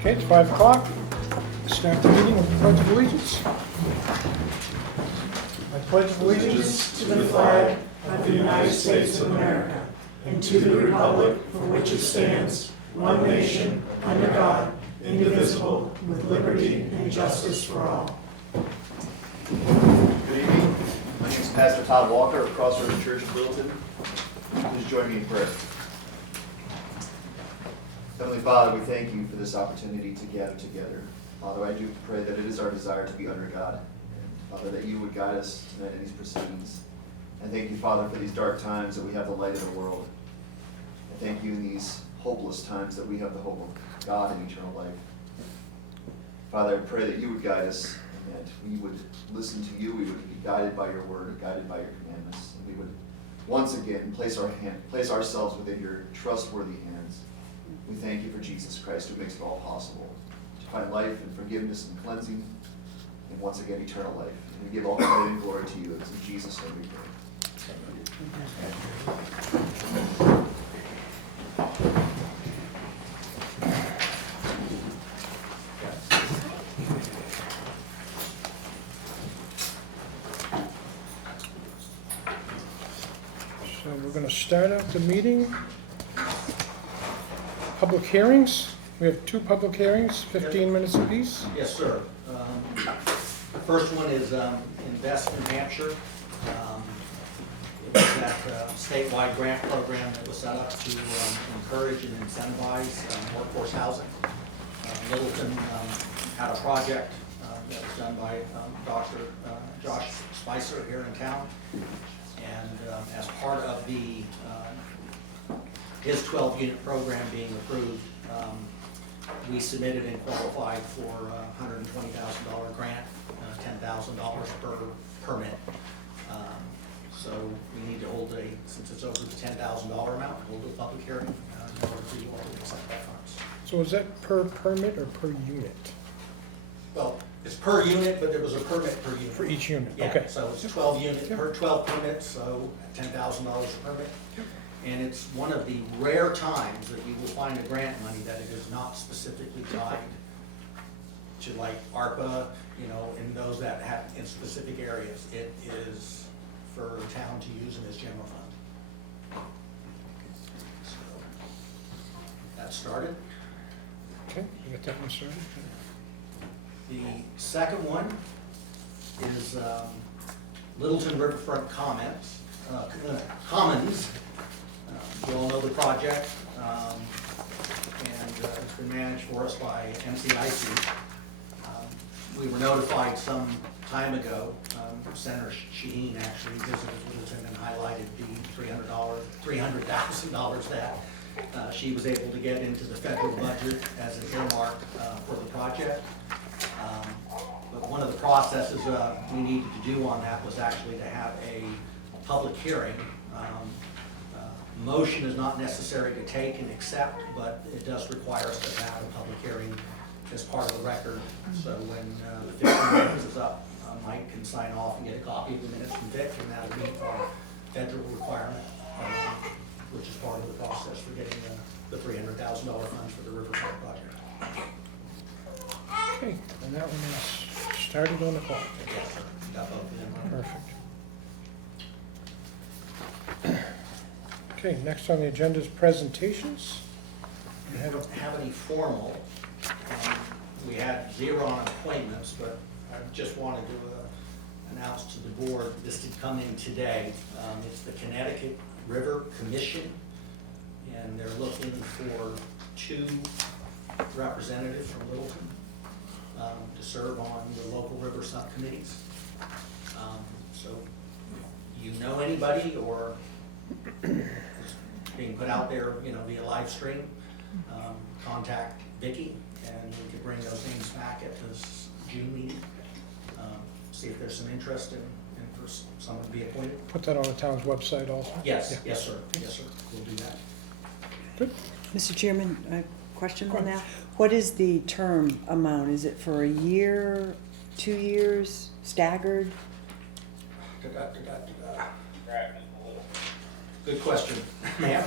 Okay, it's 5 o'clock. Start the meeting with the Pledge of Allegiance. I pledge allegiance To the flag of the United States of America and to the republic for which it stands, one nation, under God, indivisible, with liberty and justice for all. Good evening. My name is Pastor Todd Walker of Crossroads Church in Littleton. Please join me in prayer. Heavenly Father, we thank you for this opportunity to gather together. Father, I do pray that it is our desire to be under God. And Father, that you would guide us tonight in these proceedings. And thank you, Father, for these dark times that we have the light of the world. And thank you in these hopeless times that we have the hope of God and eternal life. Father, I pray that you would guide us and that we would listen to you. We would be guided by your word, guided by your commandments. And we would once again place ourselves within your trustworthy hands. We thank you for Jesus Christ, who makes it all possible to find life and forgiveness and cleansing, and once again eternal life. And we give all credit and glory to you. It's in Jesus' name we pray. So we're going to start out the meeting. Public hearings. We have 2 public hearings, 15 minutes apiece. Yes, sir. The first one is Invest New Hampshire. It was that statewide grant program that was set up to encourage and incentivize workforce housing. Littleton had a project that was done by Dr. Josh Spicer here in town. And as part of the his 12-unit program being approved, we submitted and qualified for a $120,000 grant, $10,000 per permit. So we need to hold since it's over the $10,000 amount, hold a public hearing in order for you all to accept that funds. So is that per permit or per unit? Well, it's per unit, but there was a permit per unit. For each unit, Yeah, okay. so it's 12 units per 12 permits, so $10,000 a permit. And it's one of the rare times that you will find a grant money that it is not specifically tied to like ARPA, and those that have in specific areas. It is for the town to use in its general fund. So that started. Okay, you got that one started? The second one is Littleton Riverfront Commons. You all know the project, and it's been managed for us by MCIC. We were notified some time ago, Senator Shaheen actually visited Littleton and highlighted the $300,000 that she was able to get into the federal budget as an earmark for the project. But one of the processes we needed to do on that was actually to have a public hearing. Motion is not necessary to take and accept, but it does require us to have a public hearing as part of the record. So when the 15 minutes is up, Mike can sign off and get a copy of the minutes from Vic, and that'll meet our federal requirement, which is part of the process for getting the $300,000 funds for the Riverfront project. Okay, and that one is started on the clock. Yes, sir. Got both of them. Perfect. Okay, next on the agenda is presentations. We don't have any formal. We had 0 on appointments, but I just wanted to announce to the board, this did come in today. It's the Connecticut River Commission, and they're looking for 2 representatives from Littleton to serve on the local river subcommittees. So if you know anybody or it's being put out there, via live stream, contact Vicki, and we could bring those names back at this June meeting. See if there's some interest in for someone to be appointed. Put that on the town's website also? Yes, Yeah. yes, sir. Yes, sir. We'll do that. Good. Mr. Chairman, a question on that. What is the term amount? Is it for a year, 2 years, staggered? Good question, ma'am.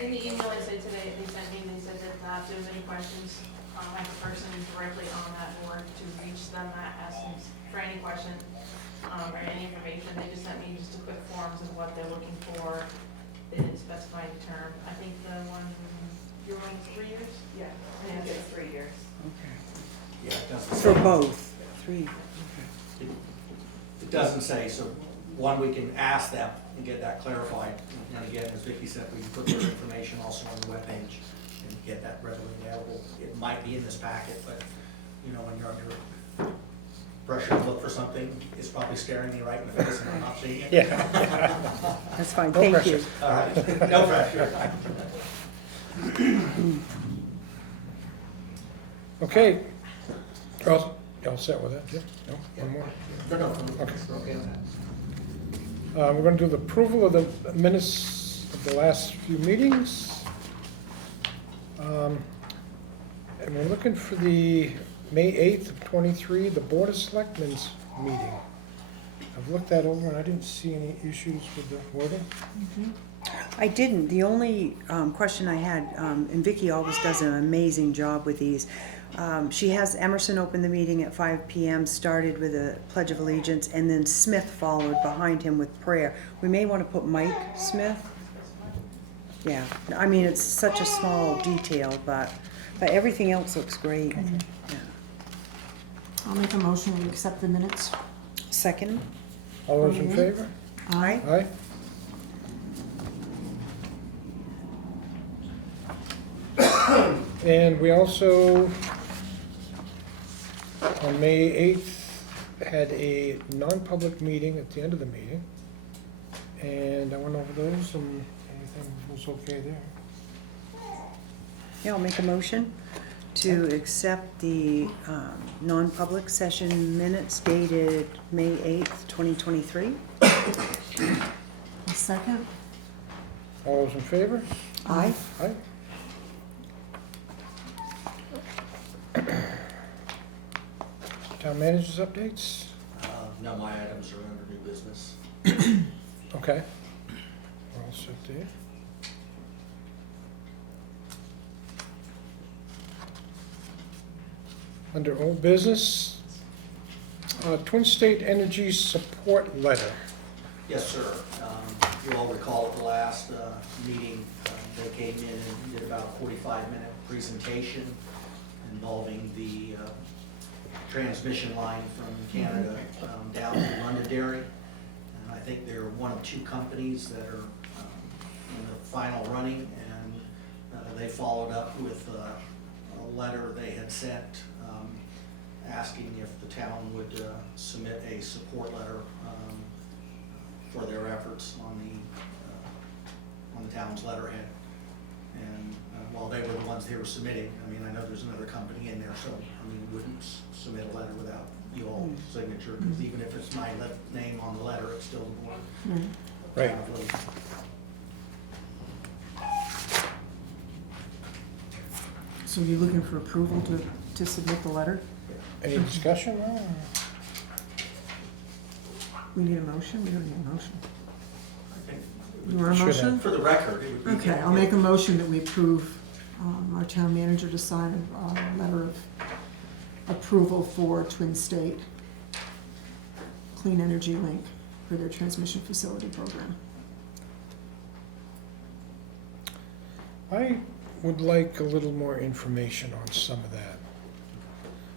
In the email I sent today, they sent me, they said that if there's any questions, I have a person directly on that board to reach them, asking for any question, or any information. They just sent me just a quick forms of what they're looking for. They didn't specify a term. I think the one you're running is 3 years? Yeah, I think it's 3 years. Okay. Yeah, it doesn't For say. both, 3, okay. It doesn't say, so one, we can ask them and get that clarified. And again, as Vicki said, we can put their information also on the webpage and get that readily available. It might be in this packet, but, you know, when you're under pressure to look for something, it's probably staring me right in the face and I'm not seeing it. Yeah. That's fine, No thank pressure. you. All right, no pressure. Okay. All set with that, Jim? No, one more? No, Okay. we're okay on that. We're gonna do the approval of the minutes of the last few meetings. And we're looking for the May 8th of '23, the Board of Selectmen's meeting. I've looked that over and I didn't see any issues with the wording. I didn't. The only question I had, and Vicki always does an amazing job with these. She has Emerson open the meeting at 5 p.m., started with a Pledge of Allegiance, and then Smith followed behind him with prayer. We may want to put Mike Smith. Yeah, I mean, it's such a small detail, but everything else looks great. Yeah. I'll make a motion to accept the minutes. Second? All those in favor? Aye. Aye. And we also, on May 8th, had a non-public meeting at the end of the meeting. And I went over those and everything was okay there. Yeah, I'll make a motion to accept the non-public session minutes dated May 8th, 2023. A second. All those in favor? Aye. Aye. Town managers updates? No, my items are under new business. Okay. We're all set there. Under old business, Twin State Energy Support Letter. Yes, sir. You all recall at the last meeting, they came in and did about a 45-minute presentation involving the transmission line from Canada down to Londonderry. And I think they're one of 2 companies that are in the final running, and they followed up with a letter they had sent asking if the town would submit a support letter for their efforts on the town's letterhead. And while they were the ones they were submitting, I mean, I know there's another company in there, so, I mean, wouldn't submit a letter without you all signature, because even if it's my name on the letter, it's still the board. Right. Town of Littleton. So you're looking for approval to submit the letter? Any discussion? We need a motion? We don't need a motion. I think You want a Should motion? for the record, it would be. Okay, I'll make a motion that we approve our town manager to sign a letter of approval for Twin State Clean Energy Link for their transmission facility program. I would like a little more information on some of that.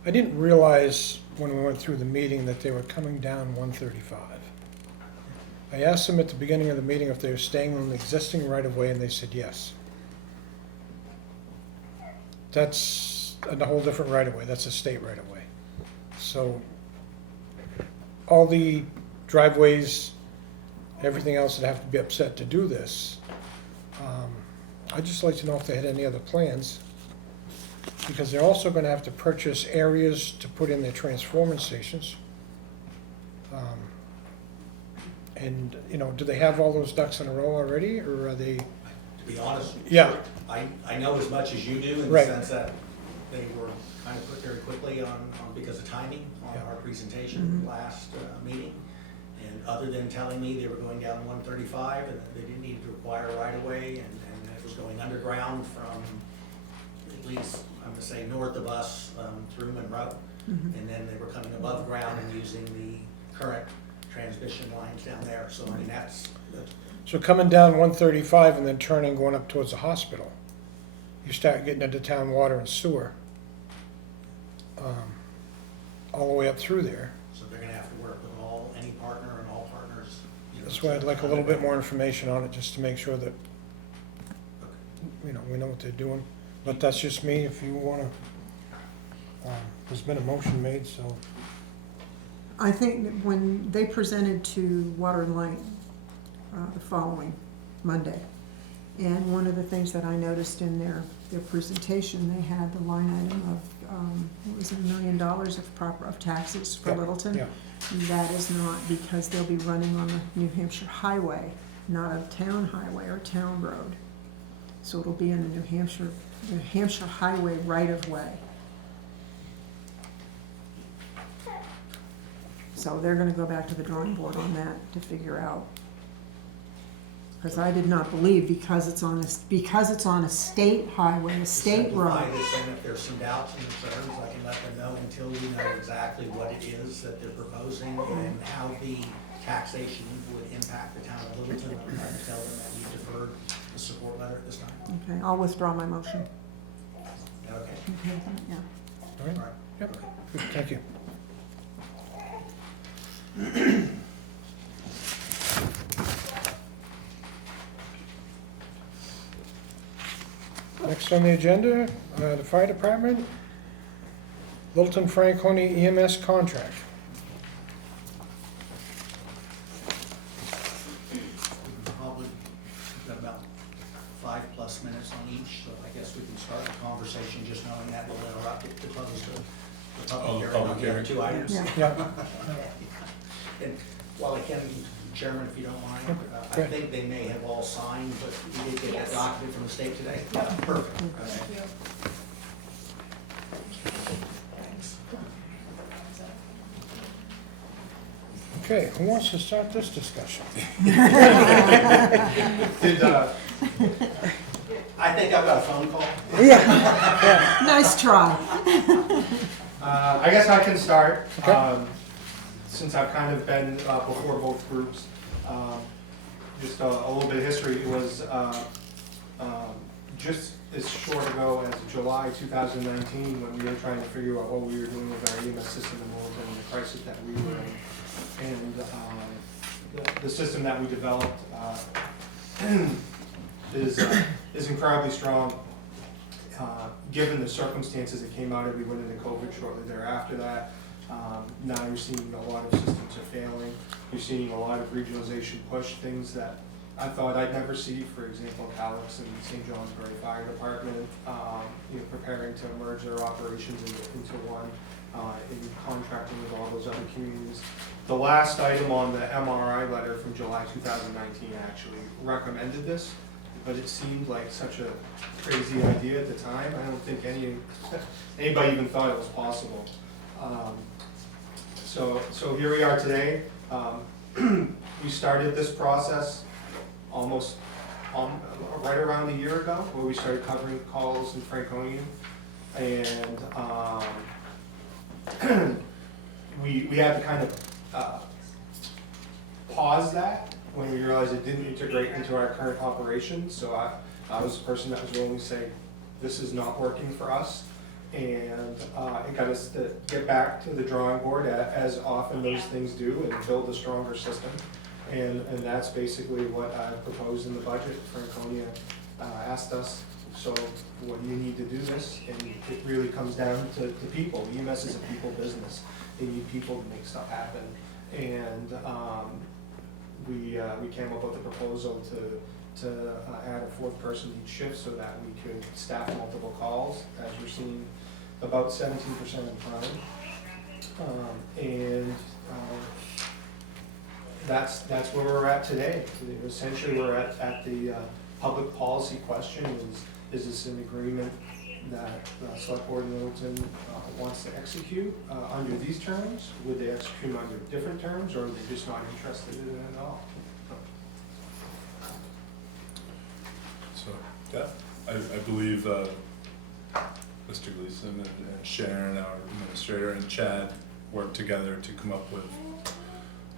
I didn't realize when we went through the meeting that they were coming down 135. I asked them at the beginning of the meeting if they were staying on the existing right-of-way, and they said yes. That's a whole different right-of-way, that's a state right-of-way. So, all the driveways, everything else that have to be upset to do this, I'd just like to know if they had any other plans, because they're also gonna have to purchase areas to put in their transformer stations. And, you know, do they have all those ducks in a row already, or are they? To be honest. Yeah. I know as much as you do, in the Right. sense that they were kind of put very quickly on because of timing on Yeah. our presentation last meeting. And other than telling me they were going down 135 and that they didn't need to require right of way, and it was going underground from at least, I'm gonna say north of us, through Monroe. And then they were coming above ground and using the current transmission lines down there, so I mean, that's, So coming down 135 and then turning, going up towards the hospital, you start getting into town water and sewer. All the way up through there. so they're gonna have to work with any partner and all partners. You know, That's why I'd like a little bit more information on it, just to make sure that, Okay. we know what they're doing. But that's just me, if you wanna, there's been a motion made, so. I think that when they presented to Water and Light the following Monday, and one of the things that I noticed in their presentation, they had the line item of, what was it, $1 million of taxes for Yeah, Littleton. yeah. That is not because they'll be running on the New Hampshire highway, not a town highway or town road. So it'll be in the New Hampshire highway right of way. So they're gonna go back to the drawing board on that to figure out. Because I did not believe because it's on a state highway, a state road. Simplify this, and if there's some doubts and concerns, I can let them know until we know exactly what it is that they're proposing and how the taxation would impact the town of Littleton. I'm trying to tell them that we deferred the support letter at this time. Okay, I'll withdraw my motion. Okay, Okay, yeah. All right, all right. yep, Okay. good, thank you. Next on the agenda, the fire department, Littleton Franconia EMS contract. Probably got about 5+ minutes on each, so I guess we can start the conversation just knowing that we'll interrupt it to close the public hearing on the other two items. Yeah. Yeah, And while I can, Chairman, if you don't mind, I Good. think they may have all signed, but we did get that document from the state today. Perfect. Okay. Thanks. okay, who wants to start this discussion? I think I've got a phone call. Nice try. I guess I can start, Okay. since I've kind of been before both groups. Just a little bit of history. It was just as short ago as July 2019 when we were trying to figure out what we were doing with our EMS system in Littleton and the crisis that we were in. And the system that we developed is incredibly strong. Given the circumstances that came out of, we went into COVID shortly thereafter that. Now you're seeing a lot of systems are failing. You're seeing a lot of regionalization push, things that I thought I'd never see. For example, Calix and St. Johnsbury Fire Department, preparing to merge their operations into one, in contracting with all those other communities. The last item on the MRI letter from July 2019 actually recommended this, but it seemed like such a crazy idea at the time. I don't think anybody even thought it was possible. So here we are today. We started this process almost right around a year ago, where we started covering calls in Franconia, and we had to kind of pause that when we realized it didn't integrate into our current operations. So I was the person that was willing to say, this is not working for us. And it got us to get back to the drawing board, as often those things do, and build a stronger system. And that's basically what I proposed in the budget. Franconia asked us, so what do you need to do this? And it really comes down to people. EMS is a people business. They need people to make stuff happen. And we came up with a proposal to add a 4th person each shift so that we could staff multiple calls, as we're seeing about 17% in time. That's where we're at today. Essentially, we're at the public policy question: is this an agreement that Select Board in Littleton wants to execute under these terms? Would they execute under different terms, or are they just not interested in it at all? So, yeah, I believe Mr. Gleason and Sharon, our administrator, and Chad worked together to come up with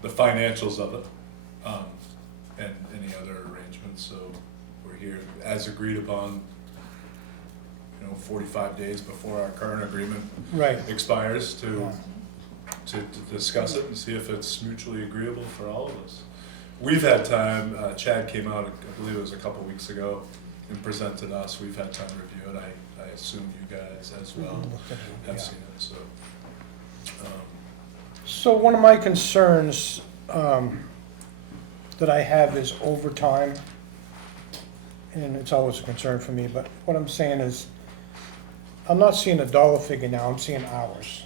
the financials of it, and any other arrangements. So we're here as agreed upon, 45 days before our current agreement Right. expires to discuss it and see if it's mutually agreeable for all of us. We've had time, Chad came out, I believe it was a couple weeks ago, and presented us. We've had time to review it. I assume you guys as well have seen it, so. So one of my concerns that I have is overtime, and it's always a concern for me, but what I'm saying is, I'm not seeing a dollar figure now, I'm seeing hours.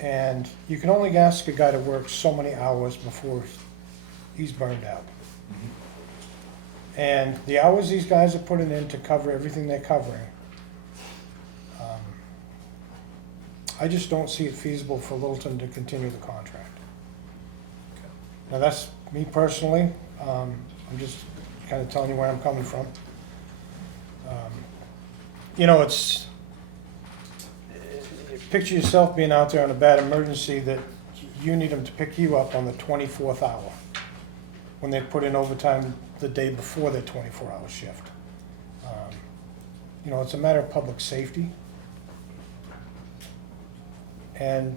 And you can only ask a guy to work so many hours before he's burned out. And the hours these guys are putting in to cover everything they're covering, I just don't see it feasible for Littleton to continue the contract. Now, that's me personally, I'm just kind of telling you where I'm coming from. It's, picture yourself being out there on a bad emergency that you need them to pick you up on the 24th hour, when they put in overtime the day before their 24-hour shift. It's a matter of public safety and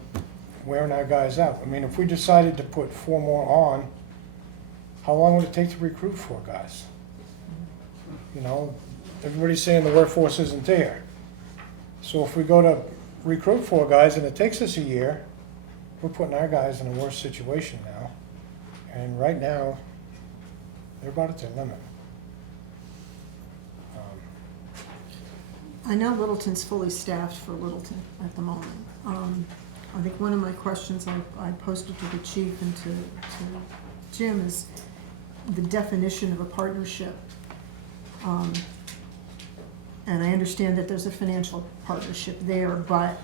wearing our guys out. I mean, if we decided to put 4 more on, how long would it take to recruit 4 guys? Everybody's saying the workforce isn't there. So if we go to recruit 4 guys and it takes us a year, we're putting our guys in a worse situation now. And right now, they're about at their limit. I know Littleton's fully staffed for Littleton at the moment. I think one of my questions I posted to the chief and to Jim is the definition of a partnership. And I understand that there's a financial partnership there, but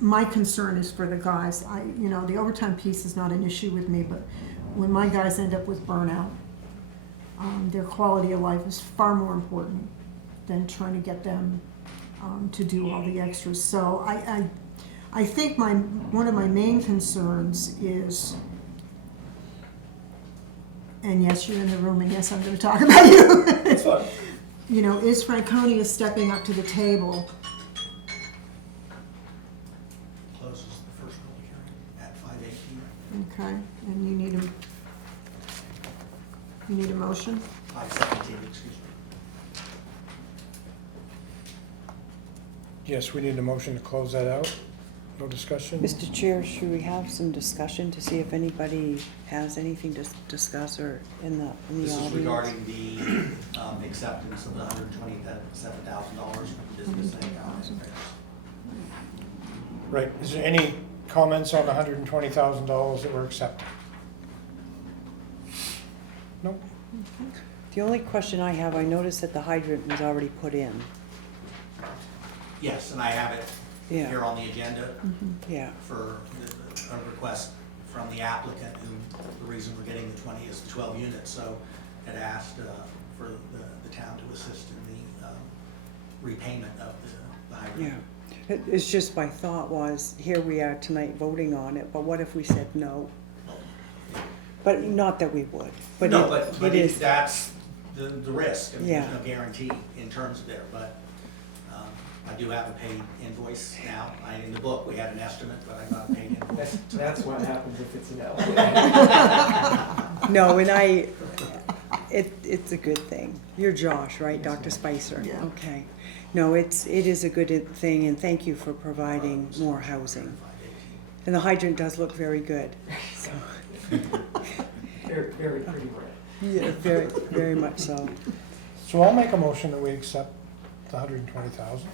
my concern is for the guys. The overtime piece is not an issue with me, but when my guys end up with burnout, their quality of life is far more important than trying to get them to do all the extras. So I think one of my main concerns is, and yes, you're in the room, and yes, I'm going to talk about you. That's fine. Is Franconia stepping up to the table? Closes the first public hearing at 5:18. Okay, and you need a motion? 5:17, excuse me. Yes, we need a motion to close that out. No discussion? Mr. Chair, should we have some discussion to see if anybody has anything to discuss or in the audience? This is regarding the acceptance of the $127,000 from business and economic affairs. Right, is there any comments on the $120,000 that were accepted? No? The only question I have, I noticed that the hydrant was already put in. Yes, and I have it Yeah. here on the agenda Yeah, for a request from the applicant, who the reason we're getting the 20 is the 12 units, so had asked for the town to assist in the repayment of the hydrant. yeah. It's just my thought was, here we are tonight voting on it, but what if we said no? But not that we would, but No, it but is. that's the risk. I mean, Yeah. there's no guarantee in terms of there, but I do have a paid invoice now. In the book, we had an estimate, but I got a paid invoice. That's what happens if it's a no. No, and it's a good thing. You're Josh, right, Dr. Spicer? Yeah. Okay. No, it is a good thing, and thank you for providing more housing. And the hydrant does look very good, so. Very, very pretty red. Yeah, very, very much so. So I'll make a motion that we accept the $120,000.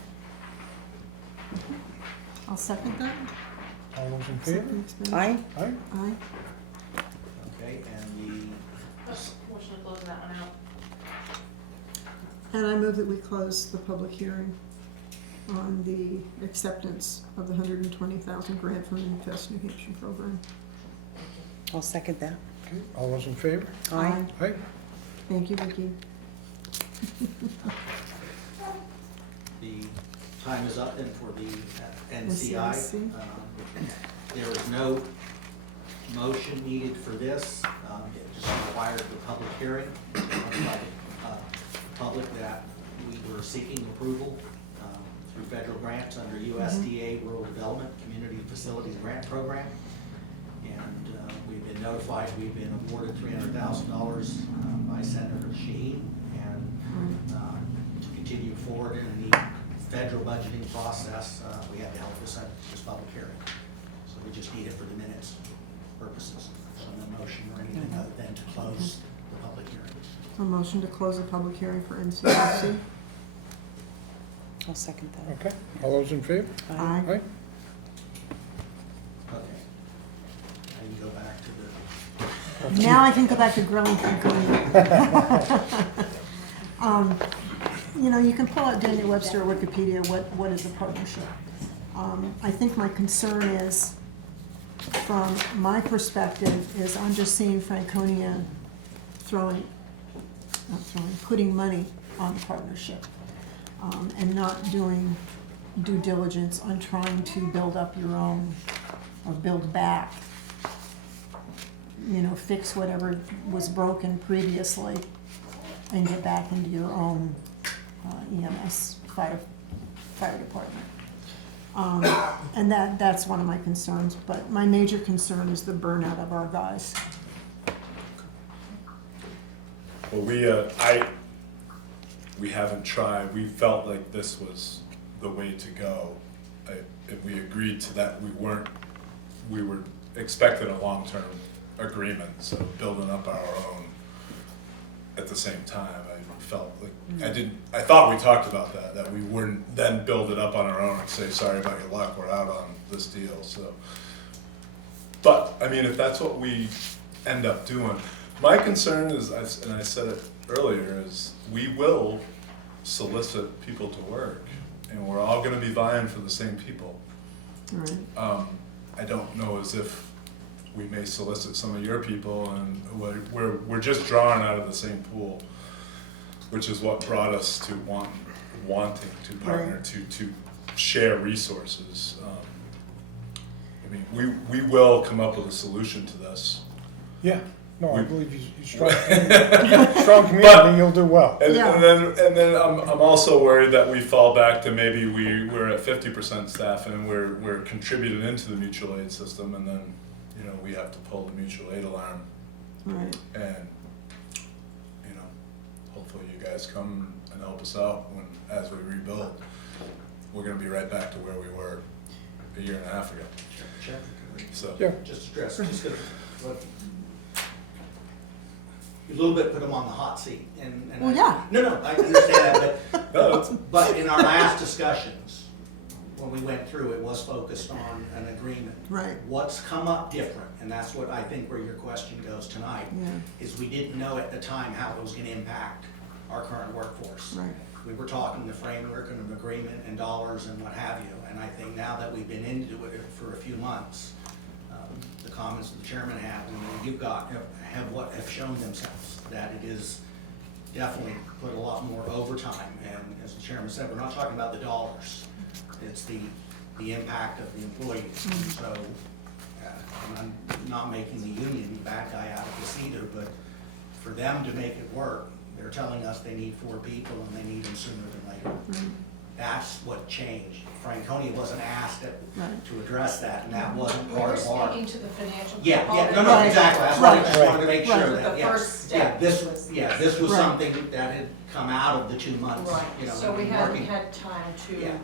I'll second that. All those in favor? Aye? Aye? Aye. Okay, and Motion to close that one out. And I move that we close the public hearing on the acceptance of the $120,000 grant from the Invest New Hampshire program. I'll second that. Okay, all those in favor? Aye? Aye? Thank you, Vicki. The time is up then for the NCI. NCIC. There is no motion needed for this. It just required the public hearing, notify the public that we were seeking approval through federal grants under USDA Rural Development Community Facilities Grant Program. And we've been notified, we've been awarded $300,000 by Senator Shaheen. And to continue forward in the federal budgeting process, we had to help this public hearing. So we just need it for the minutes purposes. So no motion or anything other than to close the public hearing. A motion to close the public hearing for NCIC. I'll second that. Okay, all those in favor? Aye. Aye. Okay. Now you go back to the, Now I can go back to grilling Franconia. You know, you can pull out Daniel Webster or Wikipedia, what is a partnership? I think my concern is, from my perspective, is I'm just seeing Franconia putting money on the partnership, and not doing due diligence on trying to build up your own, or build back, you know, fix whatever was broken previously and get back into your own EMS, fire department. And that's one of my concerns, but my major concern is the burnout of our guys. Well, we haven't tried, we felt like this was the way to go. And we agreed to that, we were expecting a long-term agreement, so building up our own at the same time. I felt like, I thought we talked about that we wouldn't then build it up on our own and say, sorry about your luck, we're out on this deal, so. But, I mean, if that's what we end up doing, my concern is, and I said it earlier, is we will solicit people to work, and we're all gonna be vying for the same people. Right. I don't know as if we may solicit some of your people, and we're just drawing out of the same pool, which is what brought us to wanting to partner, Right. to share resources. I mean, we will come up with a solution to this. Yeah, no, I We- believe you strong community, you'll do well. And, Yeah. and then I'm also worried that we fall back to maybe we're at 50% staff and we're contributing into the mutual aid system, and then, you know, we have to pull the mutual aid alarm, Right. and, you know, hopefully you guys come and help us out as we rebuild. We're gonna be right back to where we were a year and a half ago, Chair, so. Yeah, just address, just gonna, a little bit put them on the hot seat, and. Well, yeah. No, I understand that, No, it's- but in our last discussions, when we went through, it was focused on an agreement. Right. What's come up different, and that's what I think where your question goes tonight, Yeah. is we didn't know at the time how it was gonna impact our current workforce. Right. We were talking the framework and an agreement and dollars and what have you, and I think now that we've been into it for a few months, the comments that the chairman had, and you've got, have shown themselves, that it is definitely put a lot more overtime, and as the chairman said, we're not talking about the dollars, it's the impact of the employees. So, and I'm not making the union the bad guy out of this either, but for them to make it work, they're telling us they need 4 people and they need them sooner than later. That's what changed. Franconia wasn't asked Right. to address that, and that wasn't We're part of our. speaking to the financial. Yeah, component. no, Right. exactly, that's why I just Right. wanted to make sure Right. that, The yeah. first step This was Right. something that had come out of the 2 months, you know. Right, so we working. hadn't had time to. Yeah.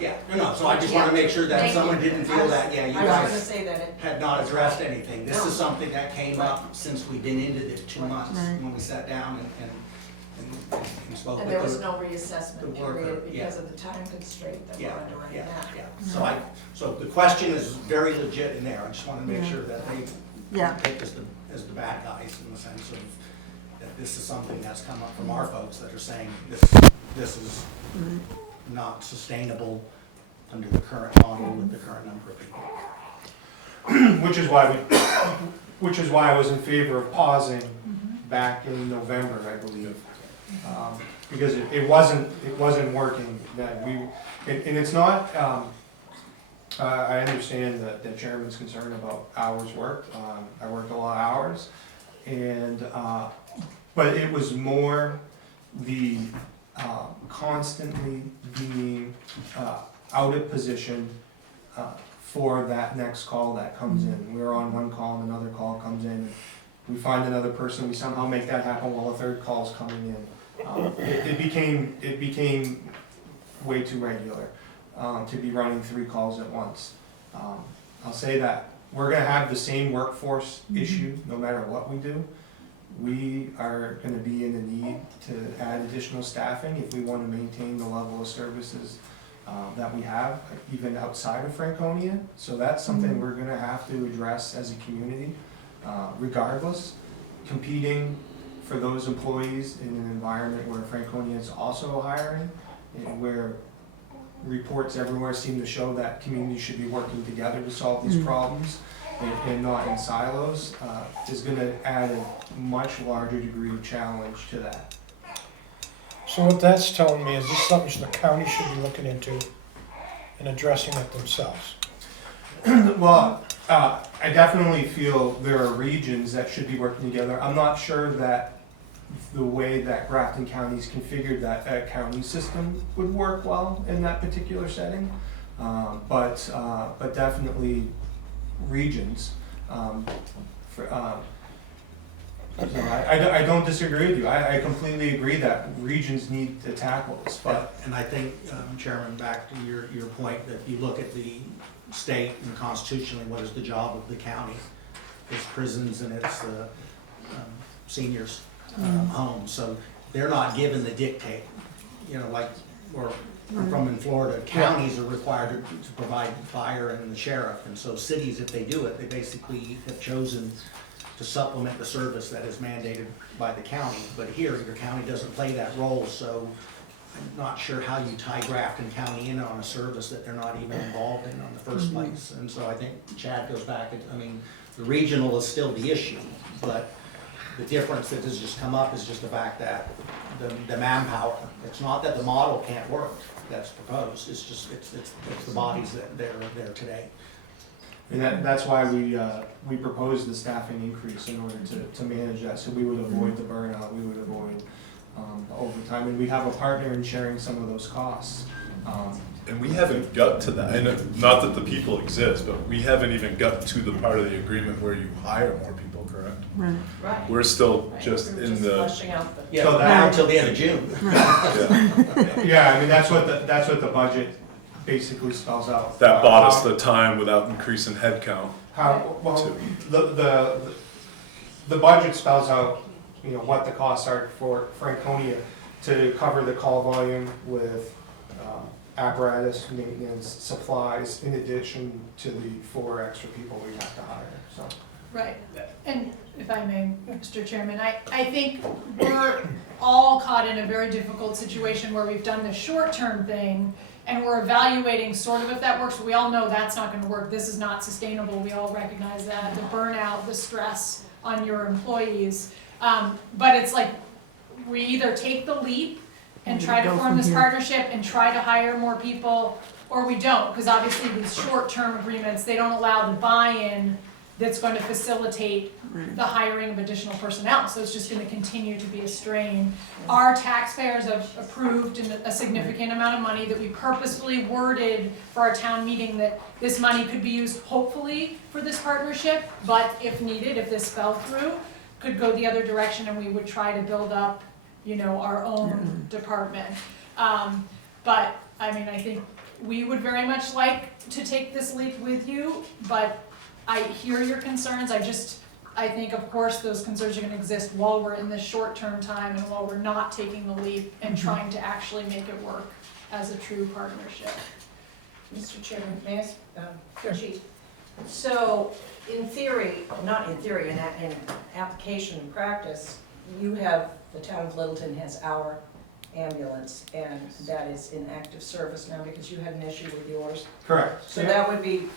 Yeah, no, so I just wanna make sure that Thank someone you. didn't feel that, yeah, you I was gonna guys say that it. had not addressed anything. This No. is something that came up since we've been into this 2 months, Right. when we sat down and spoke And with there was the. no reassessment the worker, period yeah. because of the time constraint that we're Yeah, under right yeah, now. yeah. So the question is very legit in there. I just wanna make Yeah. sure that they Yeah. picked as the bad guys in the sense of that this is something that's come up from our folks that are saying this is not sustainable under the current model with the current number of people. Which is why I was in favor of pausing back in November, I believe. Because it wasn't working, that and it's not, I understand that the chairman's concerned about hours worked. I worked a lot of hours, and, but it was more the constantly being out of position for that next call that comes in. We're on one call and another call comes in, and we find another person, we somehow make that happen while a third call's coming in. It became way too regular to be running 3 calls at once. I'll say that we're gonna have the same workforce issue no matter what we do. We are gonna be in the need to add additional staffing if we wanna maintain the level of services that we have, even outside of Franconia. So that's something we're gonna have to address as a community, regardless. Competing for those employees in an environment where Franconia is also hiring, and where reports everywhere seem to show that communities should be working together to solve these problems and not in silos, is gonna add a much larger degree of challenge to that. So what that's telling me is this is something the county should be looking into and addressing it themselves. Well, I definitely feel there are regions that should be working together. I'm not sure that the way that Grafton County is configured, that county system would work well in that particular setting. But definitely regions. So I don't disagree with you. I completely agree that regions need to tackle this, but And I think, Chairman, back to your point, that you look at the state and constitutionally, what is the job of the county? It's prisons and it's seniors' homes, so they're not given the dictate, like, or I'm from in Florida, counties are required to provide fire and the sheriff, and so cities, if they do it, they basically have chosen to supplement the service that is mandated by the county. But here, your county doesn't play that role, so I'm not sure how you tie Grafton County in on a service that they're not even involved in the first place. And so I think Chad goes back, the regional is still the issue, but the difference that has just come up is just the fact that the manpower, it's not that the model can't work that's proposed, it's just, it's the bodies that they're there today. and that's why we proposed the staffing increase in order to manage that, so we would avoid the burnout, we would avoid the overtime, and we have a partner in sharing some of those costs. And we haven't got to that, and not that the people exist, but we haven't even got to the part of the agreement where you hire more people, correct? Right. Right. We're still Right. just We're in just the, fleshing out the. Yeah, So now until the end of June. yeah, Yeah, I mean, that's what the budget basically spells out. that bought us the time without increasing headcount. How, well, the budget spells out, what the costs are for Franconia to cover the call volume with apparatus, maintenance, supplies, in addition to the 4 extra people we have to hire, so. Right, and if I may, Mr. Chairman, I think we're all caught in a very difficult situation where we've done the short-term thing and we're evaluating sort of if that works. We all know that's not gonna work, this is not sustainable, we all recognize that, the burnout, the stress on your employees. But it's like, we either take the leap and try to Go form from this here. partnership and try to hire more people, or we don't, because obviously these short-term agreements, they don't allow the buy-in that's going to facilitate the hiring of additional personnel, so it's just gonna continue to be a strain. Our taxpayers have approved a significant amount of money that we purposefully worded for our town meeting, that this money could be used hopefully for this partnership, but if needed, if this fell through, could go the other direction and we would try to build up, our own department. But, I think we would very much like to take this leap with you, but I hear your concerns. I think, of course, those concerns are gonna exist while we're in this short-term time and while we're not taking the leap and trying to actually make it work as a true partnership. Mr. Chairman, may I ask, Sure. Chief? So, in theory, not in theory, in application and practice, the town of Littleton has our ambulance, and that is in active service now because you had an issue with yours. Correct. So that would be,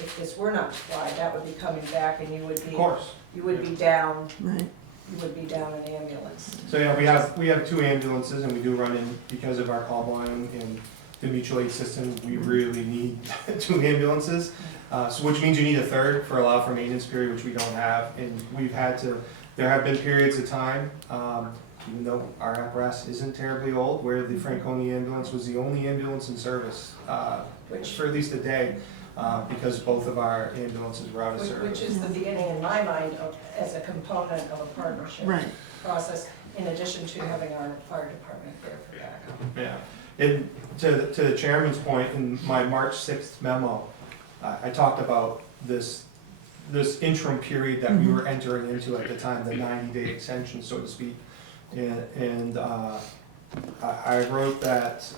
if this were not supplied, that would be coming back and you would Of be, course. you would be down Right. you would be down an ambulance. So yeah, we have 2 ambulances, and we do run in, because of our call volume and the mutual aid system, we really need 2 ambulances. So which means you need a third for allow for maintenance period, which we don't have, and there have been periods of time, even though our apparatus isn't terribly old, where the Franconia ambulance was the only ambulance in service, for at least a day, because both of our ambulances were out of service. Which is the beginning, in my mind, as a component of a partnership process, in addition to having our fire department there for backup. Yeah, and to the chairman's point, in my March 6th memo, I talked about this interim period that we were entering into at the time, the 90-day extension, so to speak. And I wrote that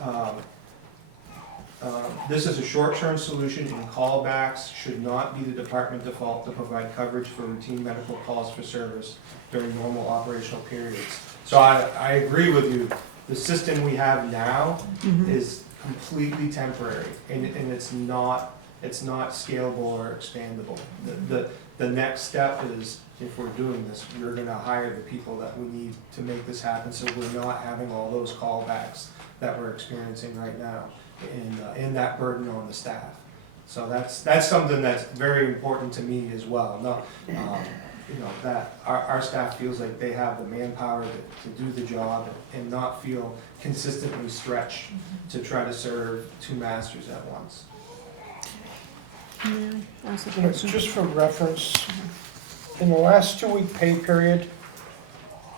this is a short-term solution, and callbacks should not be the department default to provide coverage for routine medical calls for service during normal operational periods. So I agree with you. The system we have now is completely temporary, and it's not scalable or expandable. The next step is, if we're doing this, we're gonna hire the people that we need to make this happen, so we're not having all those callbacks that we're experiencing right now, and that burden on the staff. So that's something that's very important to me as well. Not, that our staff feels like they have the manpower to do the job and not feel consistently stretched to try to serve 2 masters at once. Just for reference, in the last 2-week pay period,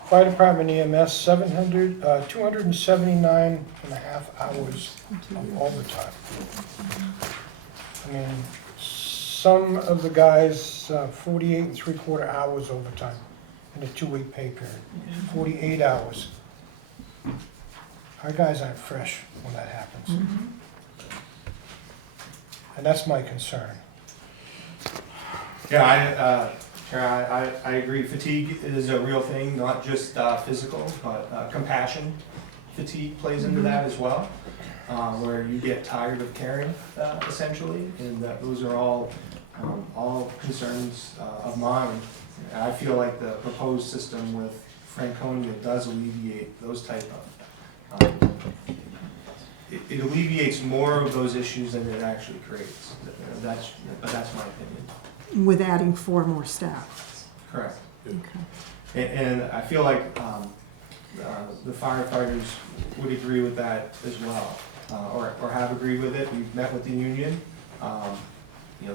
fire department EMS, 279.5 hours of overtime. I mean, some of the guys, 48 3/4 hours overtime in a 2-week pay period, 48 hours. Our guys aren't fresh when that happens. And that's my concern. Yeah, I agree. Fatigue is a real thing, not just physical, but compassion fatigue plays into that as well, where you get tired of caring, essentially, and those are all concerns of mine. I feel like the proposed system with Franconia does alleviate those type of, it alleviates more of those issues than it actually creates. But that's my opinion. With adding 4 more staff. Correct. Okay. And I feel like the firefighters would agree with that as well, or have agreed with it. We've met with the union.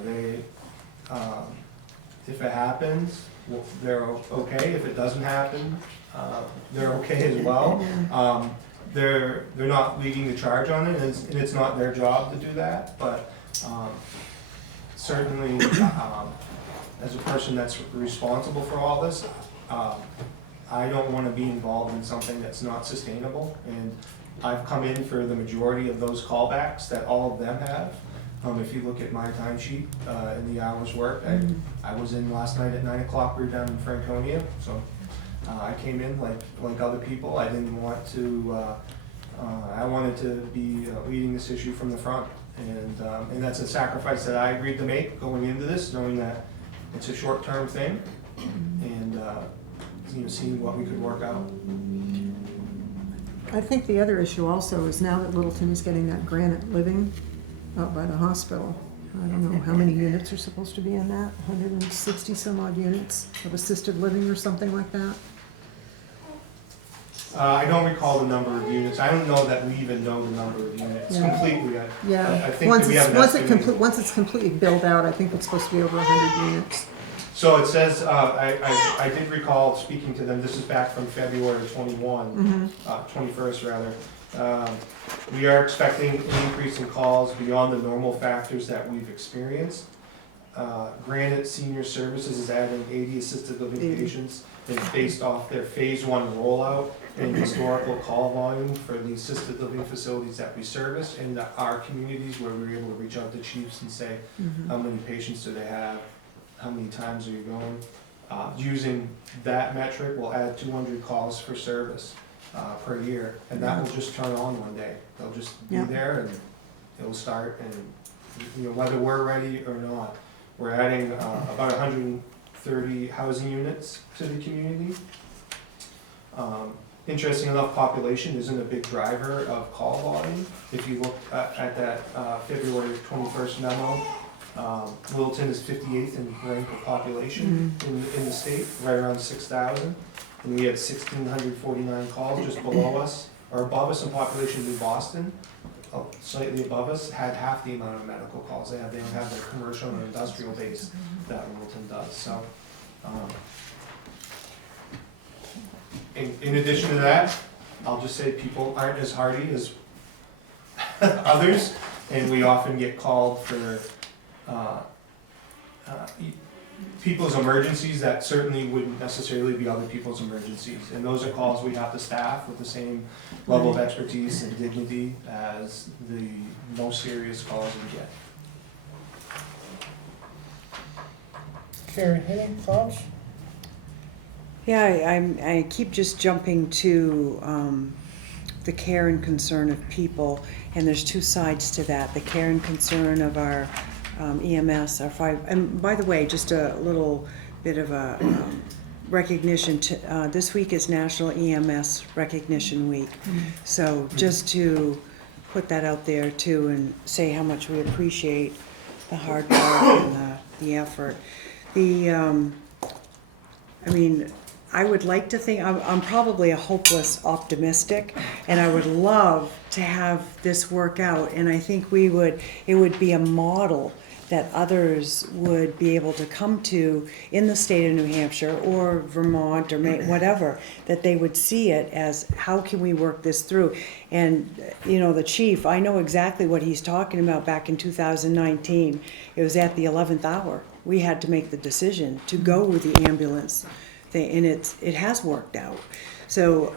They, if it happens, well, they're okay. If it doesn't happen, they're okay as well. They're not leading the charge on it, and it's not their job to do that, but certainly, as a person that's responsible for all this, I don't want to be involved in something that's not sustainable, and I've come in for the majority of those callbacks that all of them have. If you look at my timesheet and the hours worked, I was in last night at 9 o'clock. We were down in Franconia, so I came in like other people. I didn't want to. I wanted to be leading this issue from the front, and that's a sacrifice that I agreed to make going into this, knowing that it's a short-term thing, and seeing what we could work out. I think the other issue also is now that Littleton is getting that Granite living out by the hospital. I don't know how many units are supposed to be in that, 160 some odd units of assisted living or something like that. I don't recall the number of units. I don't know that we even know the number of units completely. I think Once that we have an estimate. once it's completely built out, I think it's supposed to be over 100 units. So it says, I did recall speaking to them, this is back from February 21st rather. We are expecting an increase in calls beyond the normal factors that we've experienced. Granite Senior Services is adding 80 assisted living patients, and based off their phase 1 rollout and historical call volume for the assisted living facilities that we service in our communities, where we were able to reach out to chiefs and say, how many patients do they have? How many times are you going? Using that metric, we'll add 200 calls for service per year, and that will just turn on one day. They'll just be there, and it'll start, and whether we're ready or not. We're adding about 130 housing units to the community, Interesting enough, population isn't a big driver of call volume. If you look at that February 21st memo, Littleton is 58th in rank of population in the state, right around 6,000. And we had 1,649 calls. Just below us, or above us in population, New Boston, slightly above us, had half the amount of medical calls. They don't have the commercial and industrial base that Littleton does. So, in addition to that, I'll just say people aren't as hardy as others, and we often get called for people's emergencies that certainly wouldn't necessarily be other people's emergencies. And those are calls we have to staff with the same level of expertise and dignity as the most serious calls we get. Carrie, any thoughts? Yeah, I keep just jumping to the care and concern of people, and there's two sides to that. The care and concern of our EMS, our fire, and by the way, just a little bit of a recognition. This week is National EMS Recognition Week, so just to put that out there too and say how much we appreciate the hard work and the effort. I mean, I would like to think, I'm probably a hopeless optimistic, and I would love to have this work out, and I think it would be a model that others would be able to come to in the state of New Hampshire or Vermont or whatever, that they would see it as, how can we work this through? And, you know, the chief, I know exactly what he's talking about. Back in 2019, it was at the 11th hour. We had to make the decision to go with the ambulance thing, and it has worked out. So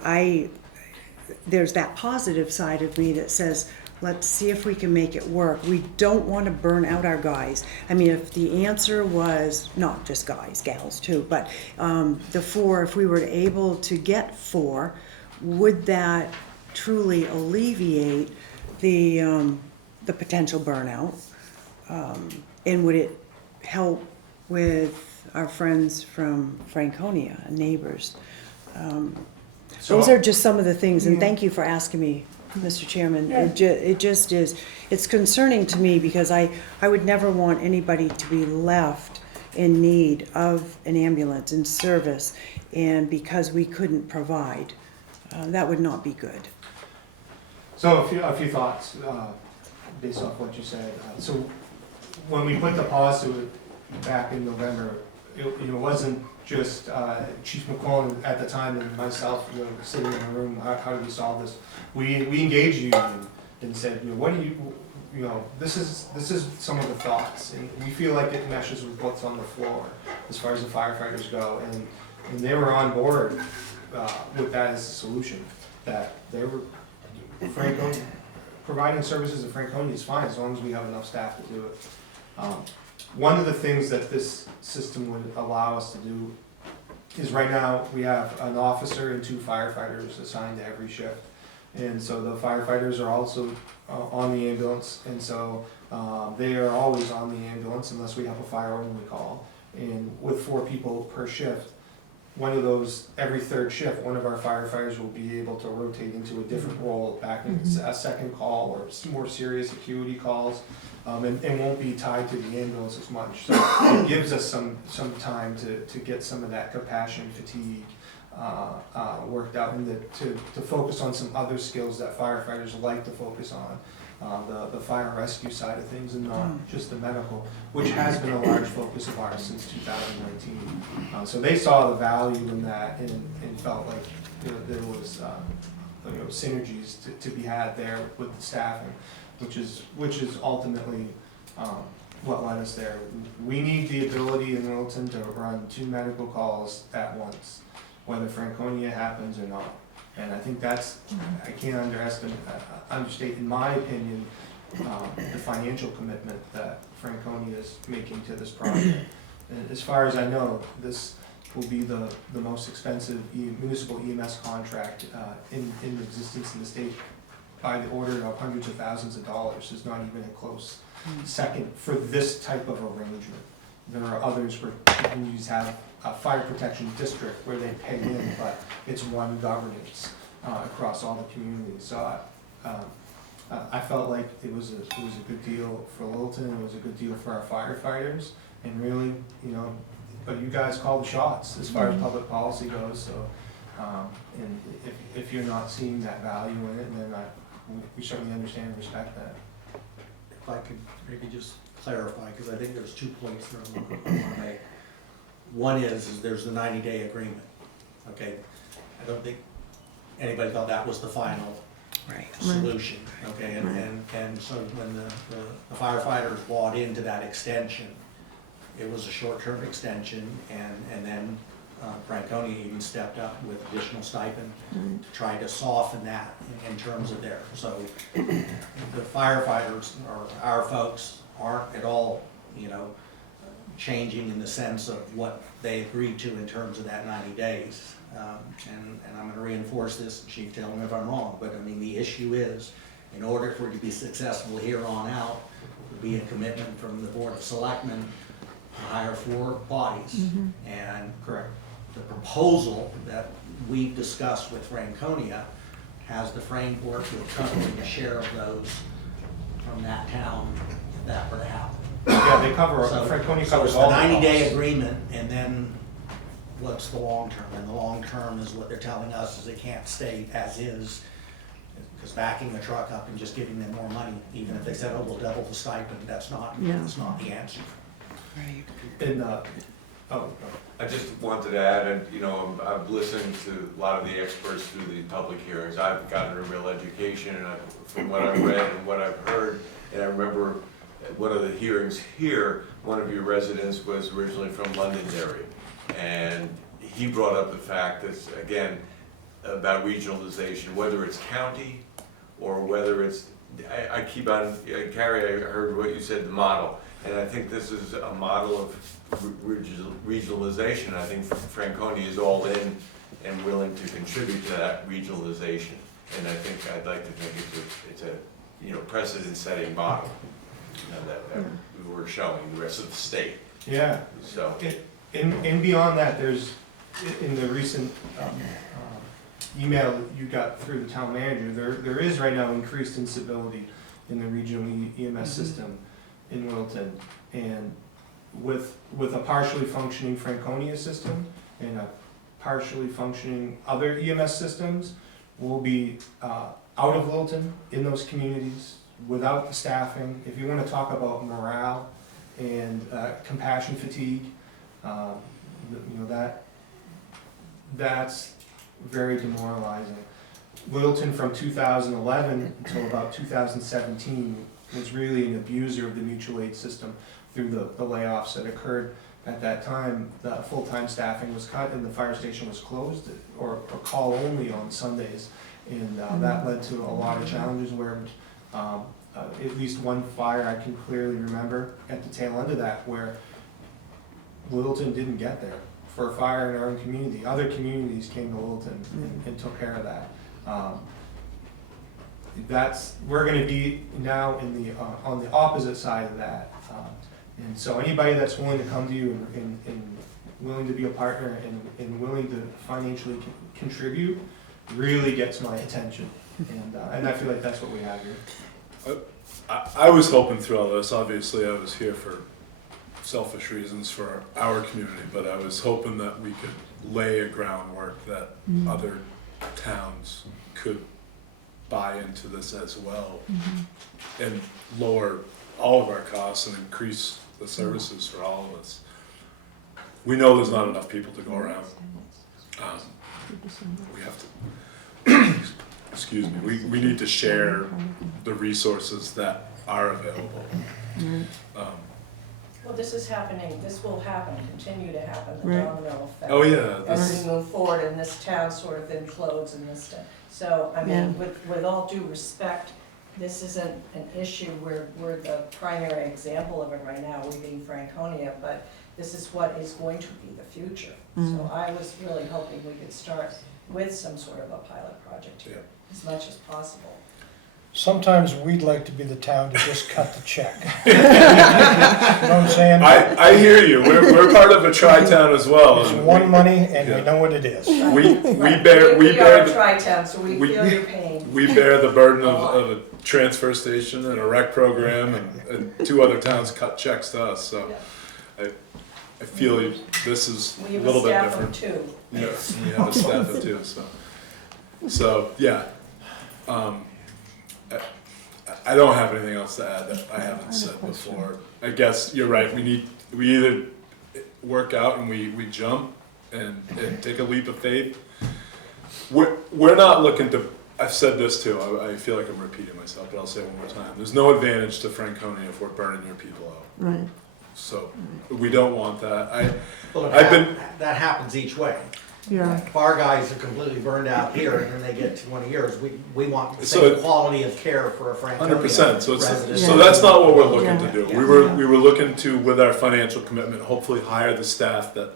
there's that positive side of me that says, let's see if we can make it work. We don't want to burn out our guys. I mean, if the answer was, not just guys, gals too, but the 4, if we were able to get 4, would that truly alleviate the potential burnout? And would it help with our friends from Franconia, neighbors? Those are just some of the things, and thank you for asking me, Mr. Chairman. It just is, it's concerning to me, because I would never want anybody to be left in need of an ambulance in service, and because we couldn't provide, that would not be good. So a few thoughts based off what you said. So when we put the pause to it back in November, it wasn't just Chief McClellan at the time and myself, sitting in the room. How do we solve this? We engaged you and said, what do you, this is some of the thoughts, and we feel like it meshes with what's on the floor as far as the firefighters go, and they were on board with that as a solution. That they were providing services at Franconia is fine as long as we have enough staff to do it. One of the things that this system would allow us to do is, right now we have an officer and 2 firefighters assigned to every shift. And so the firefighters are also on the ambulance, and so they are always on the ambulance unless we have a fire-only call. And with 4 people per shift, one of those, every 3rd shift, one of our firefighters will be able to rotate into a different role back in a second call or more serious acuity calls, and won't be tied to the ambulance as much. So it gives us some time to get some of that compassion fatigue worked out, and to focus on some other skills that firefighters like to focus on, the fire and rescue side of things, and not just the medical, which has been a large focus of ours since 2019. So they saw the value in that, and felt like there was synergies to be had there with the staffing, which is ultimately what led us there. We need the ability in Littleton to run 2 medical calls at once, whether Franconia happens or not. And I think that's, I can't understate, in my opinion, the financial commitment that Franconia is making to this project. And as far as I know, this will be the most expensive municipal EMS contract in existence in the state, by the order of hundreds of thousands of dollars. Is not even a close second for this type of arrangement. There are others where communities have a fire protection district where they pay in, but it's one governance across all the communities. So I felt like it was a good deal for Littleton, it was a good deal for our firefighters, and really, you know, but you guys call the shots as far as public policy goes, so, and if you're not seeing that value in it, then we certainly understand and respect that. If I could maybe just clarify, because I think there's 2 points that I want to make. One is there's the 90-day agreement, okay? I don't think anybody thought that was the final solution, okay? And so when the firefighters bought into that extension, it was a short-term extension, and then Franconia even stepped up with additional stipend to try to soften that in terms of there. So the firefighters, or our folks, aren't at all, you know, changing in the sense of what they agreed to in terms of that 90 days. And I'm going to reinforce this, Chief, tell me if I'm wrong, but I mean, the issue is, in order for it to be successful here on out, would be a commitment from the Board of Selectmen to hire 4 bodies. And Correct. the proposal that we've discussed with Franconia has the framework with covering a share of those from that town, if that were to happen. Yeah, they cover, So- Franconia so covers it's all the the 90-day costs. agreement, and then what's the long term? And the long term is what they're telling us is it can't stay as is, because backing the truck up and just giving them more money, even if they said, oh, we'll double the stipend, that's not the answer. And, I just wanted to add, and you know, I've listened to a lot of the experts through the public hearings. I've gotten a real education, and from what I've read and what I've heard, and I remember at one of the hearings here, one of your residents was originally from Londonderry, and he brought up the fact that, again, about regionalization, whether it's county or whether it's, I keep on, Carrie, I heard what you said, the model, and I think this is a model of regionalization. I think Franconia is all in and willing to contribute to that regionalization, and I think I'd like to think it's a you know, precedent-setting model, you know, that we're showing the rest of the state. yeah, So. and beyond that, there's, in the recent email that you got through the town manager, there is right now increased instability in the regional EMS system in Littleton. And with a partially functioning Franconia system and a partially functioning other EMS systems, we'll be out of Littleton in those communities without the staffing. If you want to talk about morale and compassion fatigue, you know, that's very demoralizing. Littleton from 2011 until about 2017 was really an abuser of the mutual aid system through the layoffs that occurred at that time. The full-time staffing was cut and the fire station was closed or call only on Sundays. And that led to a lot of challenges where at least one fire I can clearly remember at the tail end of that where Littleton didn't get there for a fire in our own community. Other communities came to Littleton and took care of that. We're going to be now in the on the opposite side of that, and so anybody that's willing to come to you and willing to be a partner and willing to financially contribute really gets my attention, and I feel like that's what we have here. I was hoping through all this, obviously I was here for selfish reasons for our community, but I was hoping that we could lay a groundwork that other towns could buy into this as well and lower all of our costs and increase the services for all of us. We know there's not enough people to go around. We have to, excuse me, we need to share the resources that are available. Well, this is happening, this will happen, continue to happen, the domino effect. Oh yeah. As we move forward and this town sort of implodes in this town. So, I mean, with all due respect, this isn't an issue where we're the primary example of it right now, we being Franconia, but this is what is going to be the future. So I was really hoping we could start with some sort of a pilot project here, as much as possible. sometimes we'd like to be the town to just cut the check. You know what I'm saying? I hear you. We're part of a tri-town as well. It's and one money and yeah. we know what it is. We Right. bear We the are a tri-town, so we we- feel your pain. we bear the burden of a transfer station and a rec program, and 2 other towns cut checks to us. So I feel this is We a have little a bit staff of different. 2. Yes, we have a staff of 2. So yeah. I don't have anything else to add that I haven't said before. I guess you're right. We either work out and we jump and take a leap of faith. We're not looking to. I've said this too. I feel like I'm repeating myself, but I'll say it one more time. There's no advantage to Franconia if we're burning your people out. Right. So we don't want that. Well, that happens each way. Yeah. If our guys are completely burned out here and then they get to 20 years, we want the So same it- quality of care for a Franconia 100%. So resident. so that's not what we're looking to do. Yeah. We were looking to, with our financial commitment, hopefully hire the staff that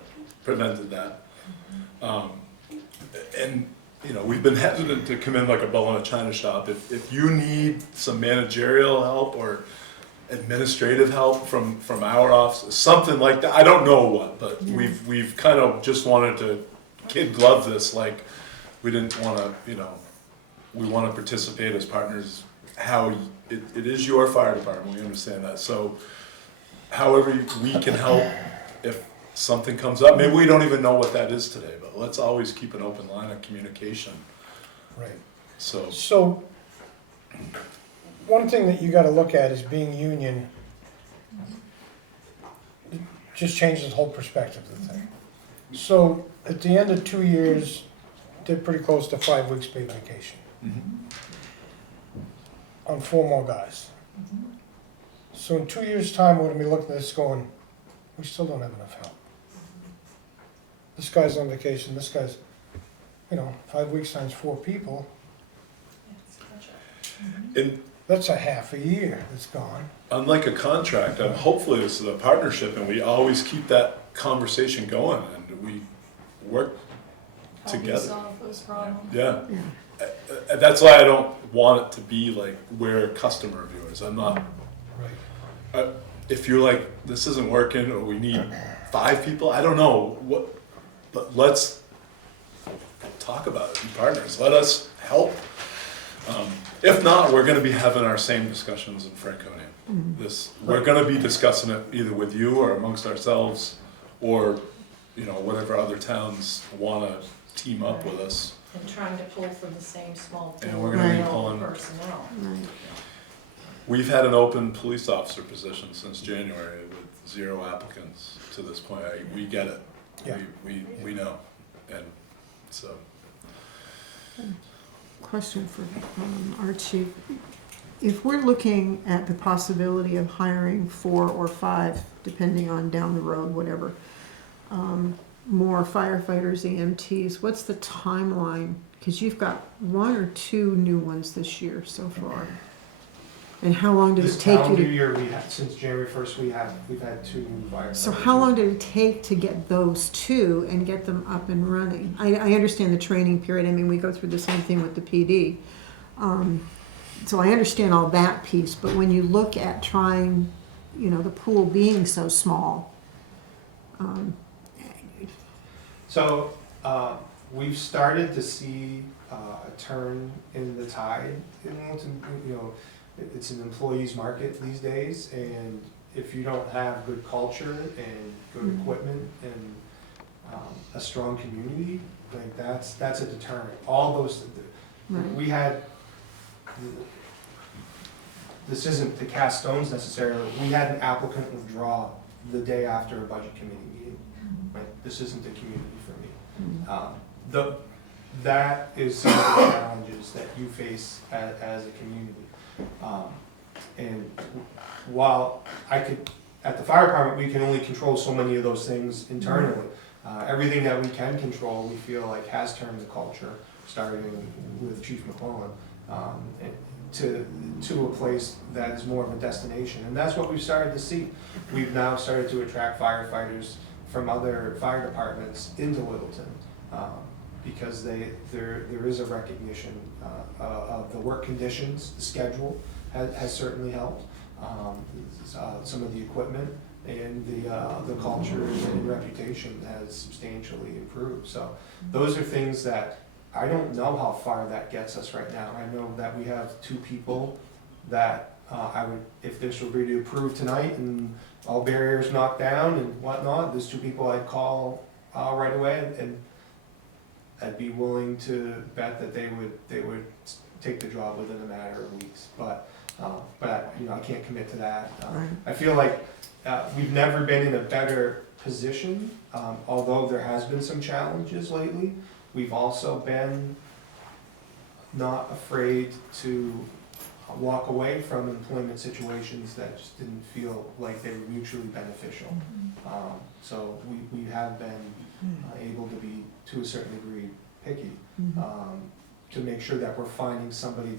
prevented that. And we've been hesitant to come in like a bull in a china shop. If you need some managerial help or administrative help from our office, something like that. I don't know what, but we've kind of just wanted to kid glove this. Like we didn't want to, we want to participate as partners. How it is your fire department, we understand that. So however we can help if something comes up. Maybe we don't even know what that is today, but let's always keep an open line of communication. Right. So One thing that you gotta look at is being union, it just changes the whole perspective of the thing. So at the end of 2 years, they're pretty close to 5 weeks paid vacation on 4 more guys. So in 2 years' time, we're gonna be looking at this going, we still don't have enough help. This guy's on vacation, this guy's, 5 weeks times 4 people, and that's a half a year that's gone. unlike a contract, hopefully this is a partnership, and we always keep that conversation going, and we work Help you together. solve those problems. Yeah. That's why I don't want it to be like we're a customer of yours. I'm not. Right. If you're like, this isn't working, or we need 5 people, I don't know what, but let's talk about it, be partners. Let us help. If not, we're going to be having our same discussions in Franconia. We're going to be discussing it either with you or amongst ourselves, or whatever other towns want to team up with us. And trying to pull from the same small And pool we're gonna be of pulling- personnel. We've had an open police officer position since January with 0 applicants to this point. We get it. Yeah. We know, and so. Question for our chief. If we're looking at the possibility of hiring 4 or 5, depending on down the road, whatever, more firefighters, EMTs, what's the timeline? Because you've got 1 or 2 new ones this year so far. And how long did This it take you calendar to? year, since January 1st, we've had 2 new firefighters. So how long did it take to get those 2 and get them up and running? I understand the training period. I mean, we go through the same thing with the PD. So I understand all that piece, but when you look at trying, the pool being so small, So, we've started to see a turn in the tide in Littleton. It's an employee's market these days, and if you don't have good culture and good equipment and a strong community, like that's a deterrent. All those, Right. we had, this isn't to cast stones necessarily, we had an applicant withdraw the day after a budget committee meeting. Like, this isn't the community for me. That is some of the challenges that you face as a community. And while at the fire department, we can only control so many of those things internally. Everything that we can control, we feel like has turned the culture, starting with Chief McClellan, to a place that is more of a destination. And that's what we've started to see. We've now started to attract firefighters from other fire departments into Littleton. because there is a recognition of the work conditions, the schedule has certainly helped. Some of the equipment and the culture and reputation has substantially improved. So those are things that I don't know how far that gets us right now. I know that we have 2 people that I would, if this were to be approved tonight and all barriers knocked down and whatnot, there's 2 people I'd call right away, and I'd be willing to bet that they would take the job within a matter of weeks. But I can't commit to that. I feel like we've never been in a better position, although there has been some challenges lately. We've also been not afraid to walk away from employment situations that just didn't feel like they were mutually beneficial. So we have been able to be, to a certain degree, picky, to make sure that we're finding somebody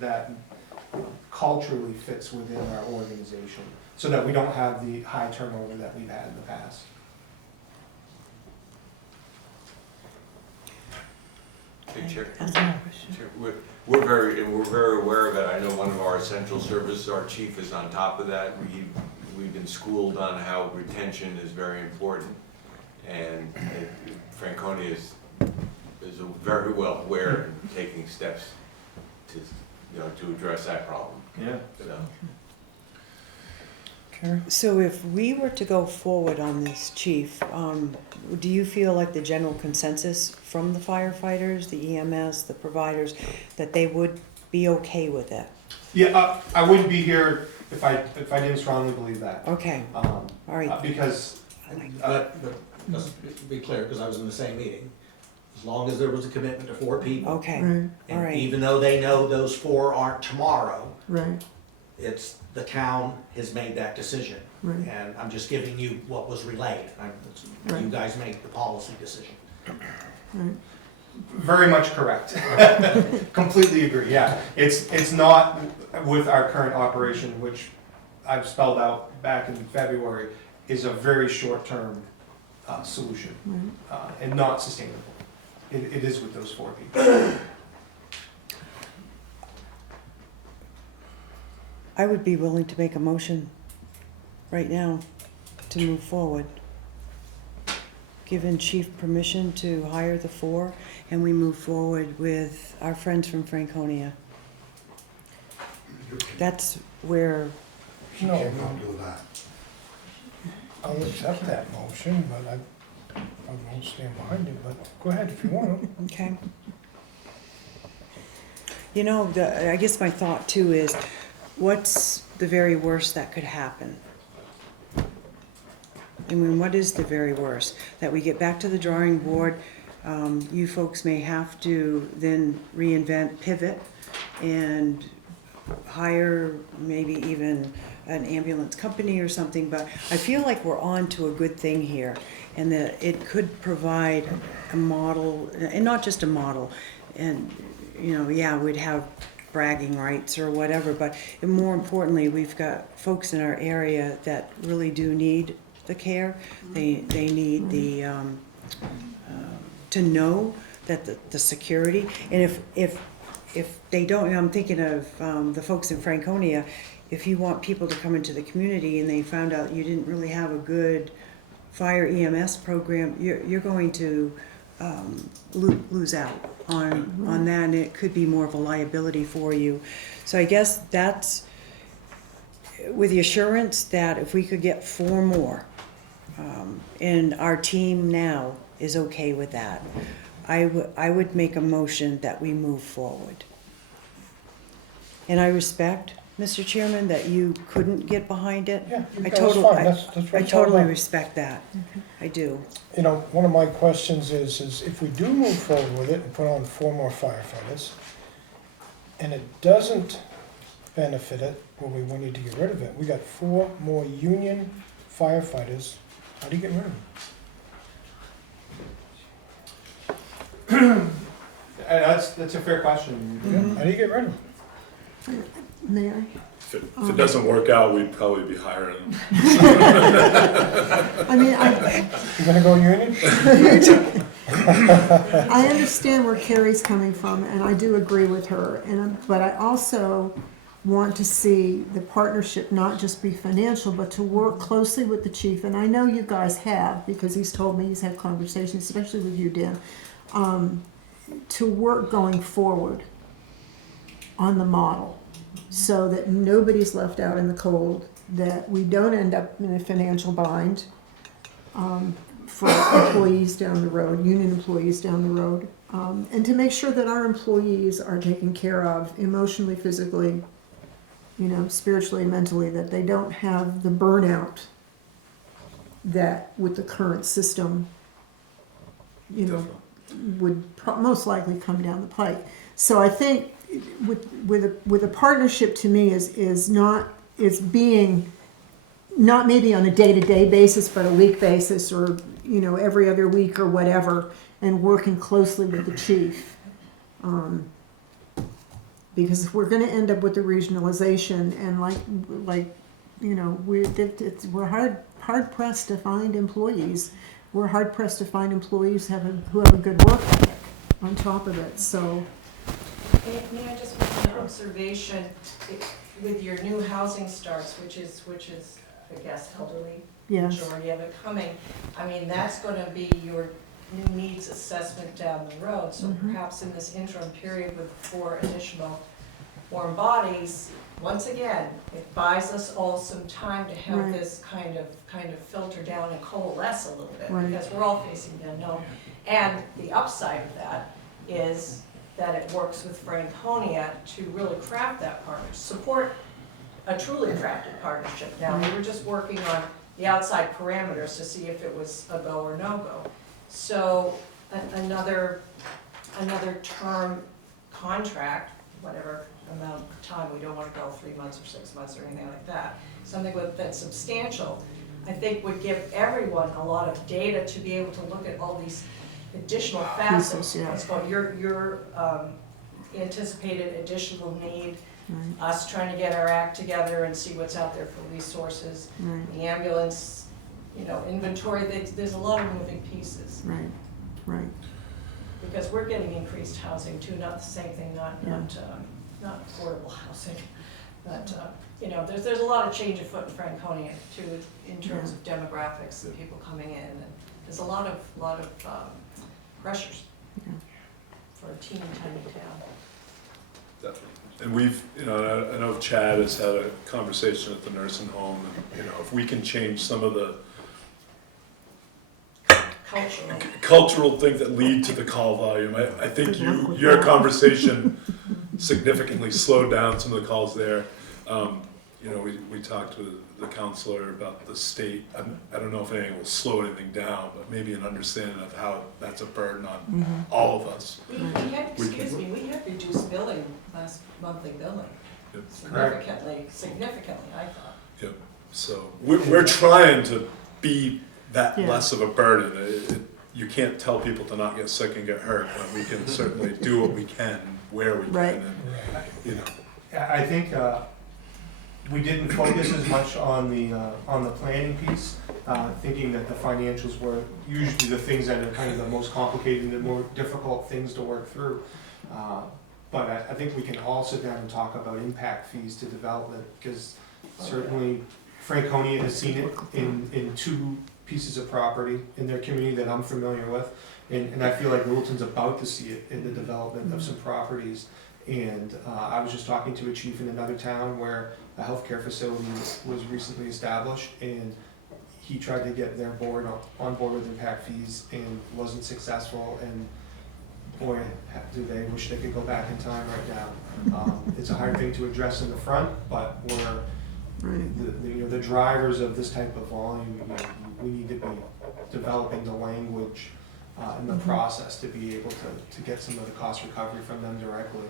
that culturally fits within our organization, so that we don't have the high turnover that we've had in the past. Hey, Chair. Chair, we're very aware of it. I know one of our essential services, our chief, is on top of that. We've been schooled on how retention is very important, and Franconia is very well aware and taking steps to address that problem. Yeah. So. So if we were to go forward on this, Chief, do you feel like the general consensus from the firefighters, the EMS, the providers, that they would be okay with it? Yeah, I wouldn't be here if I didn't strongly believe that. Okay, all right. Because But let's be clear, because I was in the same meeting, as long as there was a commitment to 4 people. Okay, Right. all And right. even though they know those 4 aren't tomorrow, Right, it's, the town has made that decision. right. And I'm just giving you what was relayed. You Right. guys make the policy decision. Right. very much correct. Completely agree, yeah. It's not with our current operation, which I've spelled out back in February, is a very short-term solution and not sustainable. It is with those 4 people. I would be willing to make a motion right now to move forward. Given Chief permission to hire the 4, and we move forward with our friends from Franconia. That's where, No, I'll accept that motion, but I won't stand behind it, but go ahead if you want to. okay. You know, I guess my thought too is, what's the very worst that could happen? I mean, what is the very worst? That we get back to the drawing board, you folks may have to then reinvent, pivot, and hire maybe even an ambulance company or something, but I feel like we're on to a good thing here, and that it could provide a model, and not just a model, and, you know, yeah, we'd have bragging rights or whatever, but more importantly, we've got folks in our area that really do need the care. They need the, to know that the security, and if they don't, and I'm thinking of the folks in Franconia, if you want people to come into the community and they found out you didn't really have a good fire EMS program, you're going to lose out on that, and it could be more of a liability for you. So I guess that's with the assurance that if we could get 4 more, and our team now is okay with that, I would make a motion that we move forward. And I respect, Mr. Chairman, that you couldn't get behind it. Yeah, I that's totally, fine. That's what I it's all totally about. respect that. I do. You know, one of my questions is if we do move forward with it and put on 4 more firefighters, and it doesn't benefit it, well, we need to get rid of it. We got 4 more union firefighters. How do you get rid of them? That's a fair question. How do you get rid of them? May I? If it doesn't work out, we'd probably be hiring them. I mean, You gonna go union? I understand where Carrie's coming from, and I do agree with her, but I also want to see the partnership not just be financial, but to work closely with the chief, and I know you guys have, because he's told me he's had conversations, especially with you, Dan, to work going forward on the model, so that nobody's left out in the cold, that we don't end up in a financial bind for employees down the road, union employees down the road, and to make sure that our employees are taken care of emotionally, physically, spiritually, mentally, that they don't have the burnout that with the current system, would most likely come down the pike. So I think with a partnership, to me, is being not maybe on a day-to-day basis, but a week basis, or every other week or whatever, and working closely with the chief. Because if we're going to end up with the regionalization, and we're hard pressed to find employees. We're hard pressed to find employees who have a good work ethic on top of it. So, May I just make an observation with your new housing starts, which is I guess elderly, yes, majority of it coming. I mean, that's going to be your new needs assessment down the road. So perhaps in this interim period with 4 additional warm bodies, once again, it buys us all some time to have Right. this kind of filter down and coalesce a little bit, Right. because we're all facing the unknown. And the upside of that is that it works with Franconia to really craft that partnership, support a truly crafted partnership. Now, we were just working on the outside parameters to see if it was a go or no-go. So another term contract, whatever amount of time, we don't want to go 3 months or 6 months or anything like that. Something that's substantial, I think would give everyone a lot of data to be able to look at all these additional facets. Pieces, yeah. Let's go, your anticipated additional need, right, us trying to get our act together and see what's out there for resources, right, the ambulance, inventory, there's a lot of moving pieces. right, right. Because we're getting increased housing too, not the same thing, not affordable housing. But, there's a lot of change afoot in Franconia too, in terms of demographics and people coming in. And there's a lot of pressures Yeah. for a teeny tiny town. Definitely. And we've, I know Chad has had a conversation at the nursing home, and, if we can change some of the cultural things that lead to the call volume, I think your conversation significantly slowed down some of the calls there. We talked with the counselor about the state. I don't know if anything will slow anything down, but maybe an understanding of how that's a burden on all of us. We had reduced billing, monthly billing, Yep. significantly, I thought. Yep. So we're trying to be that Yeah. less of a burden. You can't tell people to not get sick and get hurt, but we can certainly do what we can where we can. Right. And, I think we didn't focus as much on the planning piece, thinking that the financials were usually the things that are kind of the most complicated and the more difficult things to work through. But I think we can all sit down and talk about impact fees to development, because certainly Franconia has seen it in 2 pieces of property in their community that I'm familiar with, and I feel like Littleton's about to see it in the development of some properties. And I was just talking to a chief in another town where a healthcare facility was recently established, and he tried to get their board on board with impact fees and wasn't successful. And boy, do they wish they could go back in time right now. It's a hard thing to address in the front, but we're the drivers of this type of volume. We need to be developing the language in the process to be able to get some of the cost recovery from them directly.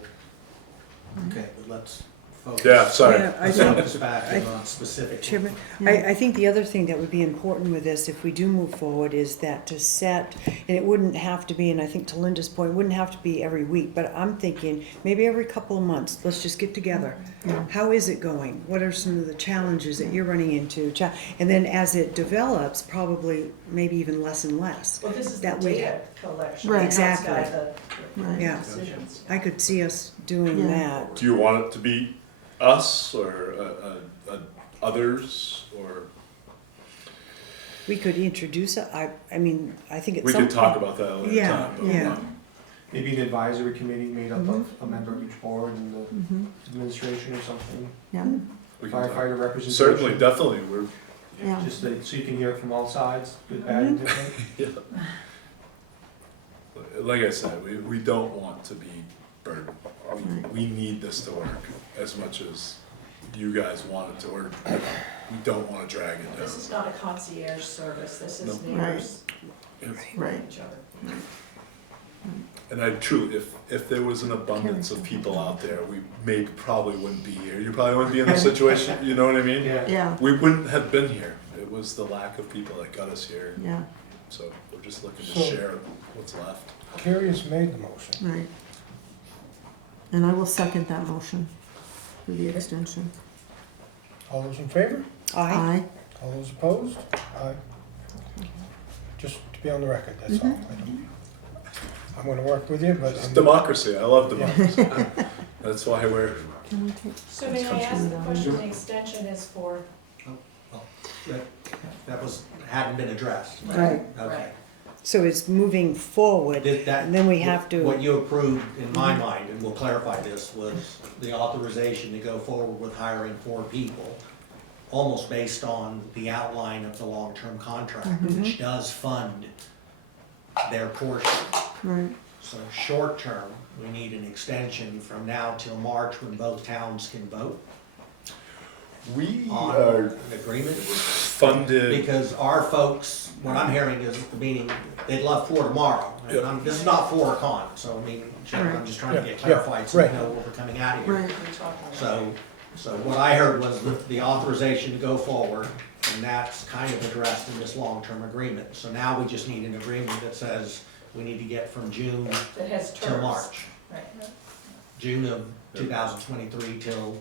Okay, but let's focus. Yeah, sorry. Yeah, I think- Focus back in on specific. Chairman, I think the other thing that would be important with this, if we do move forward, is that to set, and it wouldn't have to be, and I think to Linda's point, it wouldn't have to be every week, but I'm thinking maybe every couple of months, let's just get together. How is it going? What are some of the challenges that you're running into? And then as it develops, probably maybe even less and less. Well, this is the That we- data collection. Right. and that's Exactly. got the Right. Yeah. decisions. I could see us doing Yeah. that. Do you want it to be us or others, or We could introduce it, I mean, I think at we some could talk point- about that another Yeah, time. but, yeah. Maybe an advisory committee made up of a member of each board and the administration or something, Yeah, we can talk. firefighter representation. Certainly, definitely, we're, yeah. Just so you can hear it from all sides, good, bad, and different. like I said, we don't want to be burdened. Right. We need this to work as much as you guys want it to work. We don't wanna drag it This down. is not a concierge service, this is No. neighbors Right. each other. And I truly, if there was an abundance of people out there, we maybe probably wouldn't be here. You probably wouldn't be in this situation, you know what I mean? Yeah. Yeah, We wouldn't have been here. It was the lack of people that got us here. yeah, So we're just looking to So- share what's left. Carrie has made the motion. right. And I will second that motion for the extension. All those in favor? Aye. Aye. All those opposed? Aye. Just to be on the record, that's all. I'm gonna work with you, but. It's democracy. I love democracy. That's why we're, Can we take? So may I ask the question the extension is for? That was, hadn't been addressed. Right. Okay. So it's moving forward, Did that- and then we have to. What you approved, in my mind, and we'll clarify this, was the authorization to go forward with hiring 4 people, almost based on the outline of the long-term contract, which does fund their portion. Right, So short-term, we need an extension from now till March, when both towns can vote we on are an agreement. funded, Because our folks, what I'm hearing is the meeting, they'd love 4 tomorrow. And Yep. this is not for a con, so I mean, I'm just trying to get Yeah, yeah, clarified so we right. know what we're coming out of here. right, We're talking about. So what I heard was the authorization to go forward, and that's kind of addressed in this long-term agreement. So now we just need an agreement that says we need to get from June That has till terms. March. Right. June of 2023 till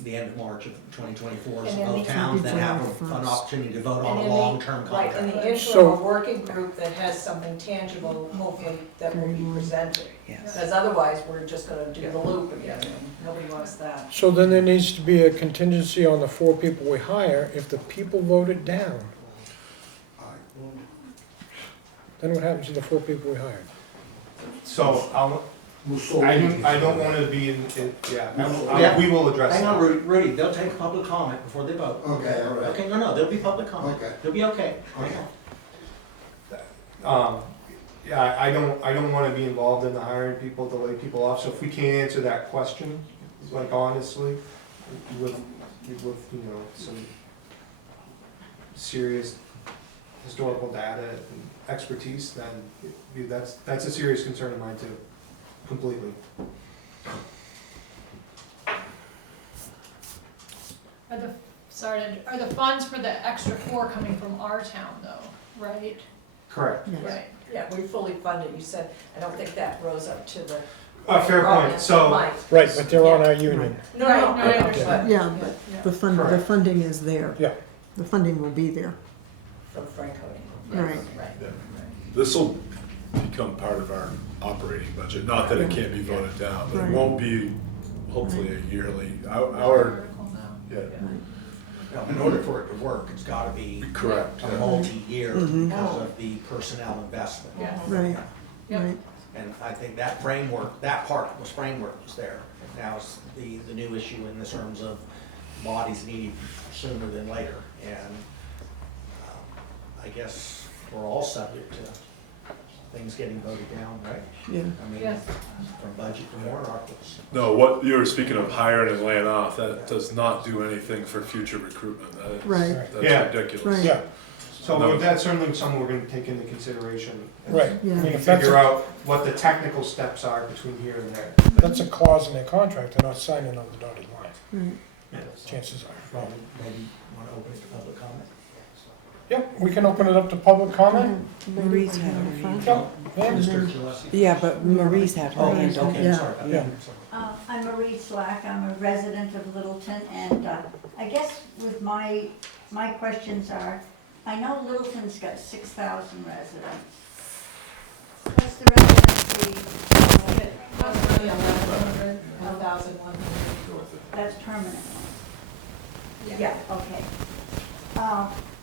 the end of March of 2024, And so then both the- towns then have July an 1st. opportunity to vote And on a in the- long-term Right, in contract. the interim, So- a working group that has something tangible, hopefully, that will be presented. Yes. Because otherwise, we're just gonna do the loop again, and nobody wants that. So then there needs to be a contingency on the 4 people we hire if the people vote it down. Then what happens to the 4 people we hired? So I don't wanna be Yeah. we will address Hang on, that. Rudy, they'll take public comment before they vote. Okay, all right. Okay, no, there'll be public comment. Okay. They'll be okay. Yeah, I don't wanna be involved in the hiring people, to lay people off, so if we can't answer that question, like honestly, with, you know, some serious historical data and expertise, then that's a serious concern of mine too, completely. Are the funds for the extra 4 coming from our town though, right? Correct. yes. Right. Yeah, we fully funded, you said, I don't think that rose up to the. Fair point, so, Right. Right, but they're on our union. No, Right, no, no, I I understand. Yeah, but the Correct. funding is there. Yeah. The funding will be there. From Frank Cody. Right. Right. this will become part of our operating budget. Not that it can't be voted down, but it Right. won't be hopefully a yearly, our, yeah, Now, in order for it to work, it's gotta be correct. a yeah. multi-year because of the personnel investment. Yeah. Right, Yep. right, And I think that framework, that part was framework was there. Now it's the new issue in the terms of bodies needed sooner than later. And I guess we're all subject to things getting voted down, right? yeah. I mean, Yes. from budget to warrant articles. No, what you were speaking of hiring and laying off, that does not do anything for future recruitment. Right. That's Yeah. ridiculous. Right. Yeah, so that's certainly something we're gonna take into consideration. right. Yeah. I mean, if that's Figure a, out what the technical steps are between here and there. that's a clause in their contract, they're not signing on the dotted line. chances are. Well, maybe want to open it to public comment? Yep, we can open it up to public comment. Marie's had her hand. Yep, Vance? Mr. Gillespie? Yeah, but Marie's had her Oh, hand up. okay, Yeah. sorry. Yeah. I'm Marie Slack, I'm a resident of Littleton, and I guess with my questions are, I know Littleton's got 6,000 residents. What's the residency? 1,100. That's permanent. Yeah, okay.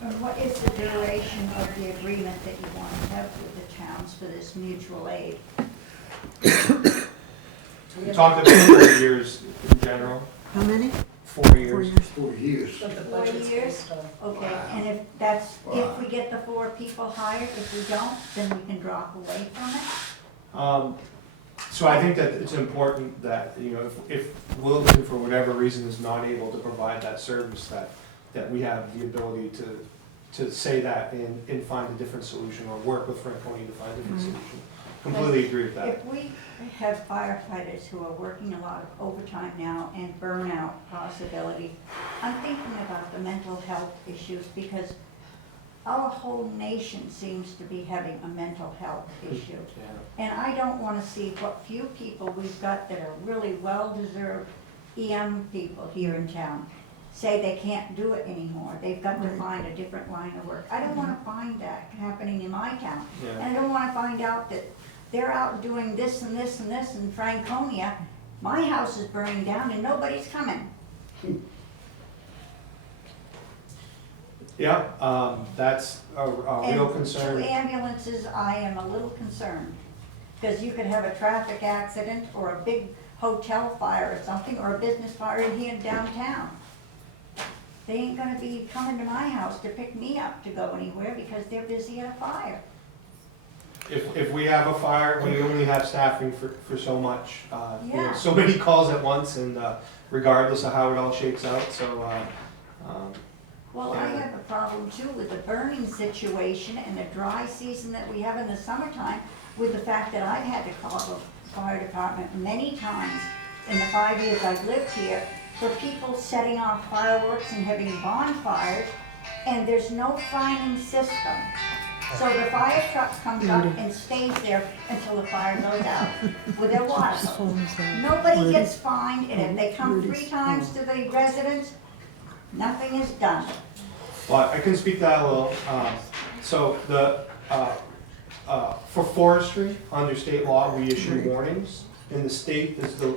And what is the duration of the agreement that you want to have with the towns for this mutual aid? We talked about 4 years in general, How many? 4 4 years. years. 4 years. But the 4 budget's years? based on- Okay, and if we get the 4 people hired, if we don't, then we can drop away from it? So I think that it's important that, you know, if Littleton for whatever reason is not able to provide that service, that we have the ability to say that and find a different solution, or work with Franconia to find a different solution. Completely agree with that. If we have firefighters who are working a lot of overtime now and burnout possibility, I'm thinking about the mental health issues, because our whole nation seems to be having a mental health issue. Yeah. And I don't want to see what few people we've got that are really well-deserved EM people here in town say they can't do it anymore. They've got to find a different line of work. I don't want to find that happening in my town. Yeah. And I don't want to find out that they're out doing this and this and this in Franconia. My house is burning down and nobody's coming. Yeah, that's a real And concern. 2 ambulances, I am a little concerned, because you could have a traffic accident or a big hotel fire or something, or a business fire in here downtown. They ain't gonna be coming to my house to pick me up to go anywhere because they're busy at a fire. If we have a fire, we only have staffing for so much, you know, Yeah. so many calls at once, and regardless of how it all shakes out, so, Well, I have a problem too with the burning situation and the dry season that we have in the summertime, with the fact that I've had to call the fire department many times in the 5 years I've lived here for people setting off fireworks and having bonfires, and there's no fining system. So the fire truck comes up and stays there until the fire goes out with their water hose. Nobody gets fined, and if they come 3 times to the residence, nothing is done. well, I can speak to that a little. So for forestry, under state law, we issue warnings. In the state, is the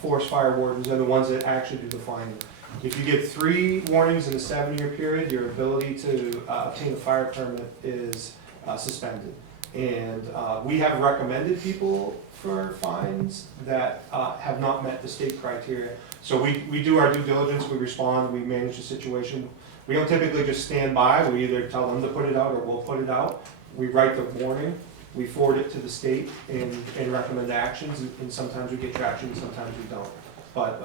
forest fire wardens are the ones that actually do the finding. If you get 3 warnings in a 7-year period, your ability to obtain a fire permit is suspended. And we have recommended people for fines that have not met the state criteria. So we do our due diligence, we respond, we manage the situation. We don't typically just stand by, we either tell them to put it out or we'll put it out. We write the warning, we forward it to the state and recommend actions, and sometimes we get traction, sometimes we don't. But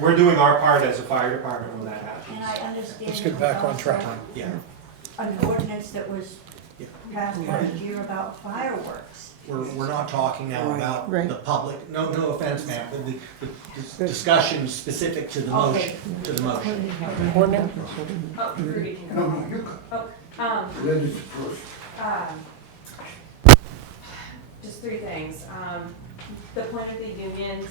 we're doing our part as a fire department when that happens. And I understand. Let's get back on track. Yeah. An ordinance that was Yeah. passed last year about fireworks. We're not talking now Right. about Right. the public, no offense, ma'am, but the discussion specific to the motion, to the motion. Ordinance? Oh, Rudy can No, go. no, you go. Um, Ladies first. Just 3 things. The point of the unions,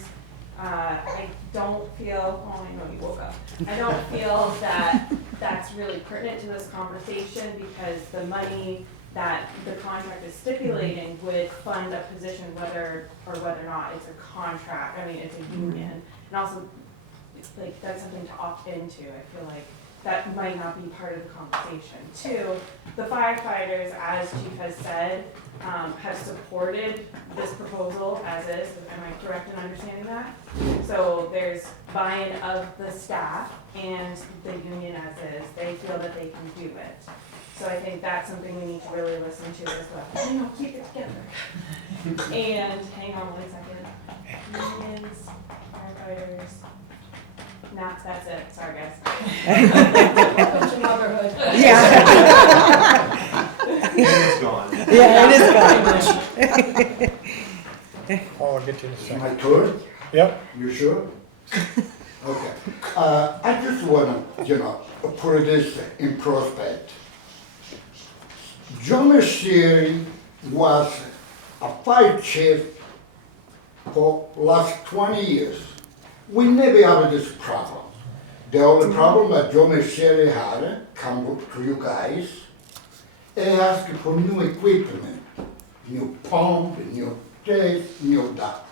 I don't feel, oh, I know you woke up. I don't feel that that's really pertinent to this conversation, because the money that the contract is stipulating would fund a position whether or not it's a contract, I mean, it's a union. And also, it's like, that's something to opt into. I feel like that might not be part of the conversation. 2, the firefighters, as Chief has said, have supported this proposal as is. Am I correct in understanding that? So there's buy-in of the staff and the union as is. They feel that they can do it. So I think that's something we need to really listen to as well. You know, keep it together. And hang on 1 second. Unions, firefighters. Nah, that's it. Sorry, guys. Welcome to motherhood. Yeah. It's gone. Yeah, it is gone. Oh, I'll get to you in a second. My turn? Yep, You sure? Okay. I just wanna, put this in prospect. John Mercieri was a fire chief for last 20 years. We never had this problem. The only problem that John Mercieri had, come to you guys, he asked for new equipment, new pump, new this, new that.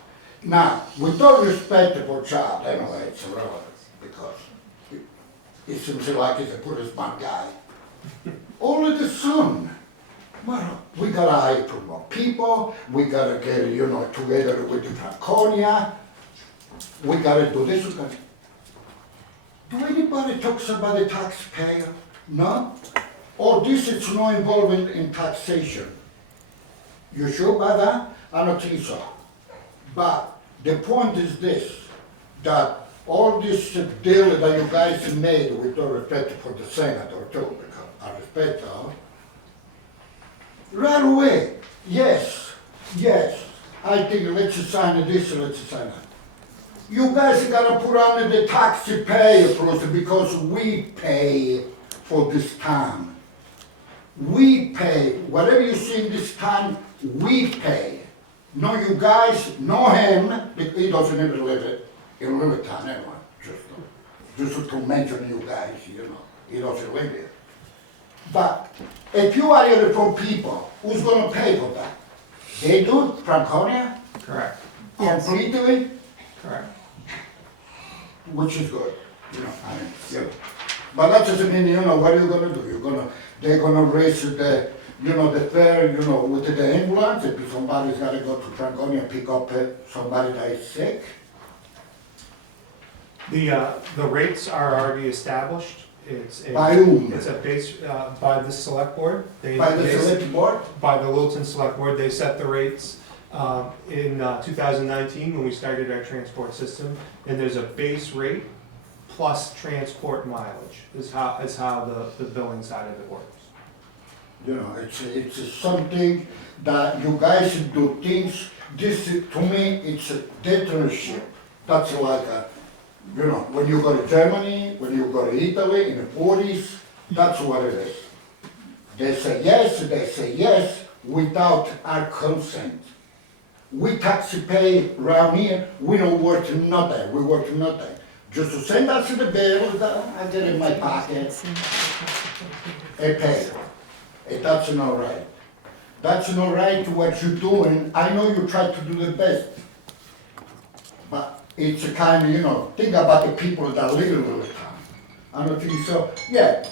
Now, with all respect for Chad, anyway, it's irrelevant because it seems like he's a pretty smart guy. Only the son. Well, we gotta hire more people, we gotta get, together with the Franconia, we gotta do this, we gotta. Do anybody talks about the taxpayer? No? Or this is not involved in taxation? You sure about that? I don't think so. But the point is this, that all this deal that you guys made, with all respect for the senator too, because I respect her, right away, yes, I think let's sign this, let's sign that. You guys gotta put on the taxpayer first because we pay for this time. We pay, whatever you see in this time, we pay. No you guys, no him, because he doesn't even live in Littleton anyway, just to mention you guys, he doesn't live here. But if you are here for people, who's gonna pay for that? They do, Franconia? Correct. Completely? Correct. Which is good, But that doesn't mean, what are you gonna do? They're gonna raise the fare, with the ambulance, if somebody's gotta go to Franconia and pick up somebody that is sick. The rates are already established. By whom? It's a base, by the select board. By the select board? By the Littleton Selectboard. They set the rates in 2019 when we started our transport system. And there's a base rate plus transport mileage is how the billing side of it works. It's something that you guys do things, this to me, it's a dictatorship. That's like when you go to Germany, when you go to Italy in the 40s, that's what it is. They say yes without our consent. We taxpayer around here, we don't work nothing, we work nothing. Just to send us the bill, I get it in my pocket, I pay. That's not right. That's not right what you're doing. I know you try to do the best. But it's a kind of, think about the people that live in Littleton. I don't think so. Yeah,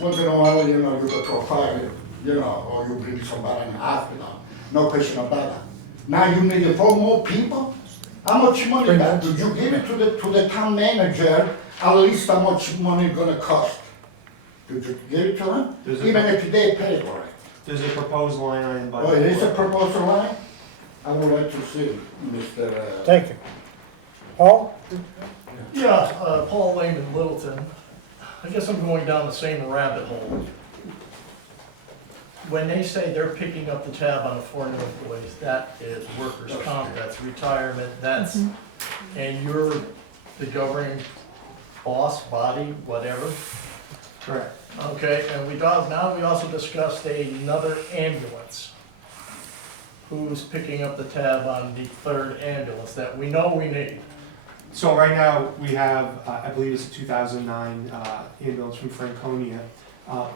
once in a while, you go to a fire, or you bring somebody in the hospital. No question about that. Now you need 4 more people? How much money that? Did you give it to the town manager, at least how much money gonna cost? Did you give it to him? Even if they pay for it? There's a proposed line item budget. Oh, it is a proposal line? I would like to see, Mr. Thank you. Paul? Yeah, Paul Lane in Littleton. I guess I'm going down the same rabbit hole. When they say they're picking up the tab on the foreign employees, that is workers' comp, that's retirement, that's, and you're the governing boss, body, whatever. Correct. Okay, and we also discussed another ambulance. Who's picking up the tab on the 3rd ambulance that we know we need? So right now, we have, I believe it's a 2009 ambulance from Franconia.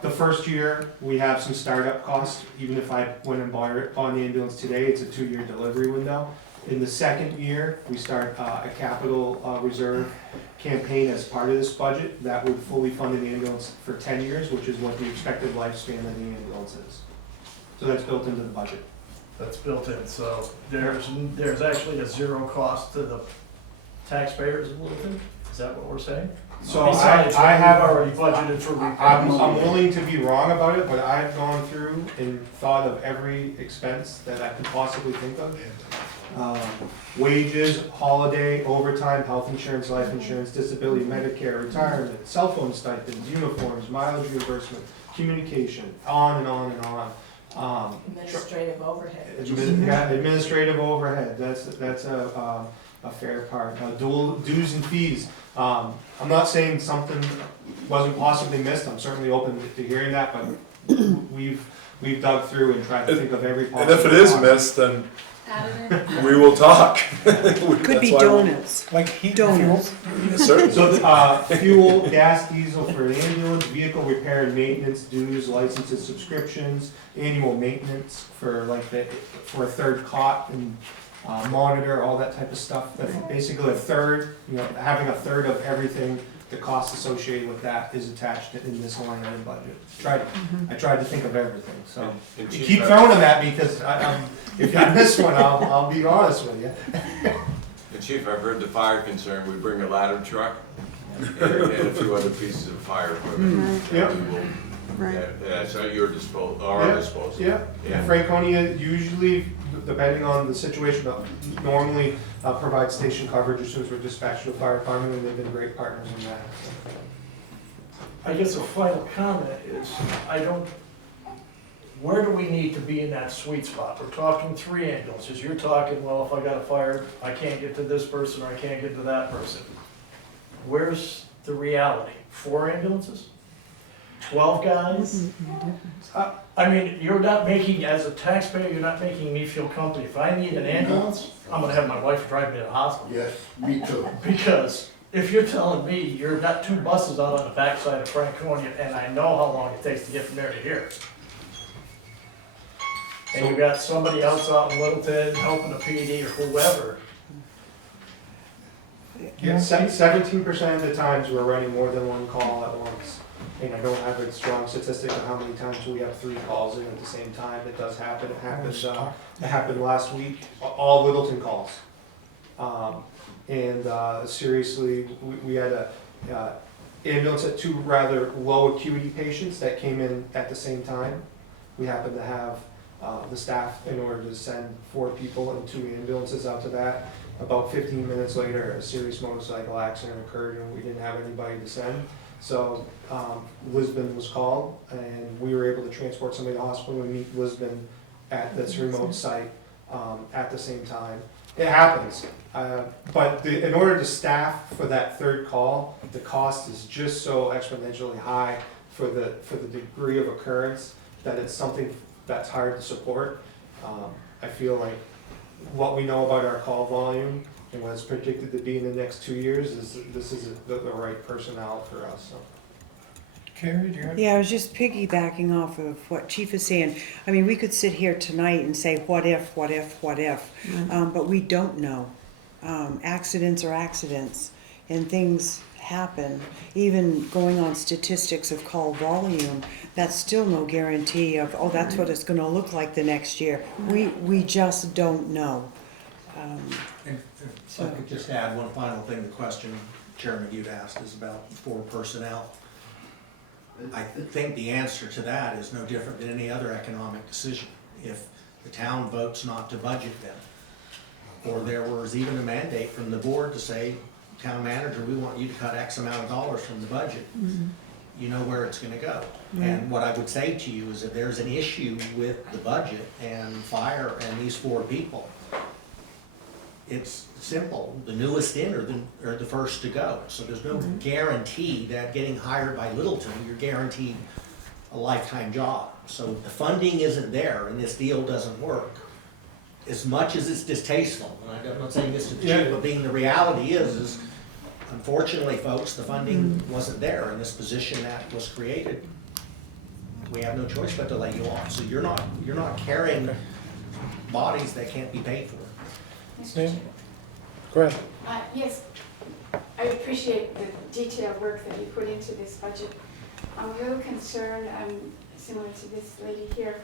The first year, we have some startup costs. Even if I went and bought the ambulance today, it's a 2-year delivery window. In the second year, we start a capital reserve campaign as part of this budget that would fully fund an ambulance for 10 years, which is what the expected lifespan of the ambulance is. So that's built into the budget. That's built in, so there's actually a 0 cost to the taxpayers of Littleton? Is that what we're saying? So Besides I have already budgeted for I'm willing to be wrong about it, but I've gone through and thought of every expense that I could possibly think of. Wages, holiday, overtime, health insurance, life insurance, disability, Medicare, retirement, cell phone stipends, uniforms, mileage reimbursement, communication, on and on and on. Administrative overhead. Administrative overhead, that's a fair part. Dues and fees. I'm not saying something wasn't possibly missed. I'm certainly open to hearing that, but we've dug through and tried to think of every possible. And if it is missed, then we will talk. Could be donuts. Like heat Donuts. Certainly. So, fuel, gas, diesel for an ambulance, vehicle repair and maintenance, dues, licenses, subscriptions, annual maintenance for for a third cot and monitor, all that type of stuff. That's basically a third, having a third of everything, the cost associated with that is attached in this line item budget. I tried to think of everything, so. And You Chief, keep throwing them at me, because if I miss one, I'll be honest with you. And Chief, I've heard the fire concern, we bring a ladder truck and a few other pieces of fire equipment. Yep. We will- Right. That's at your disposal, our disposal. Yeah, Yeah. Franconia usually, depending on the situation, but normally provides station coverage as soon as we're dispatched to the fire department, and they've been great partners in that. I guess a final comment is, where do we need to be in that sweet spot? We're talking 3 ambulances, you're talking, well, if I got a fire, I can't get to this person or I can't get to that person. Where's the reality? 4 ambulances? 12 guys? I mean, you're not making, as a taxpayer, you're not making me feel comfortable. If I need an ambulance, I'm gonna have my wife drive me to the hospital. Yes, me too. Because if you're telling me you've got 2 buses out on the backside of Franconia, and I know how long it takes to get from there to here. And you've got somebody else out in Littleton helping the PD or whoever. Yeah, 17% of the times we're running more than one call at once. And I don't have a strong statistic of how many times we have 3 calls in at the same time. It does happen. It happened last week, all Littleton calls. Seriously, we had a ambulance at 2 rather low acuity patients that came in at the same time. We happened to have the staff in order to send 4 people and 2 ambulances out to that. About 15 minutes later, a serious motorcycle accident occurred and we didn't have anybody to send. So Lisbon was called and we were able to transport somebody to the hospital and meet Lisbon at this remote site at the same time. It happens, but in order to staff for that 3rd call, the cost is just so exponentially high for the degree of occurrence that it's something that's hard to support. I feel like what we know about our call volume and what's predicted to be in the next 2 years is this is the right personnel for us. So. Carrie, do you have? Yeah, I was just piggybacking off of what Chief is saying. I mean, we could sit here tonight and say, what if, but we don't know. Accidents are accidents, and things happen. Even going on statistics of call volume, that's still no guarantee of, oh, that's what it's gonna look like the next year. We just don't know. And if I could just add one final thing, the question Chairman you'd asked is about 4 personnel. I think the answer to that is no different than any other economic decision. If the town votes not to budget them, or there was even a mandate from the board to say, town manager, we want you to cut X amount of dollars from the budget, you know where it's gonna go. And what I would say to you is if there's an issue with the budget and fire and these 4 people, it's simple, the newest in are the first to go. So there's no guarantee that getting hired by Littleton, you're guaranteed a lifetime job. So the funding isn't there and this deal doesn't work. As much as it's distasteful, and I'm not saying this to the chief, but being the reality is unfortunately, folks, the funding wasn't there in this position that was created. We have no choice but to lay you off. So you're not carrying bodies that can't be paid for. Go ahead. Yes, I appreciate the detailed work that you put into this budget. I'm a little concerned, similar to this lady here,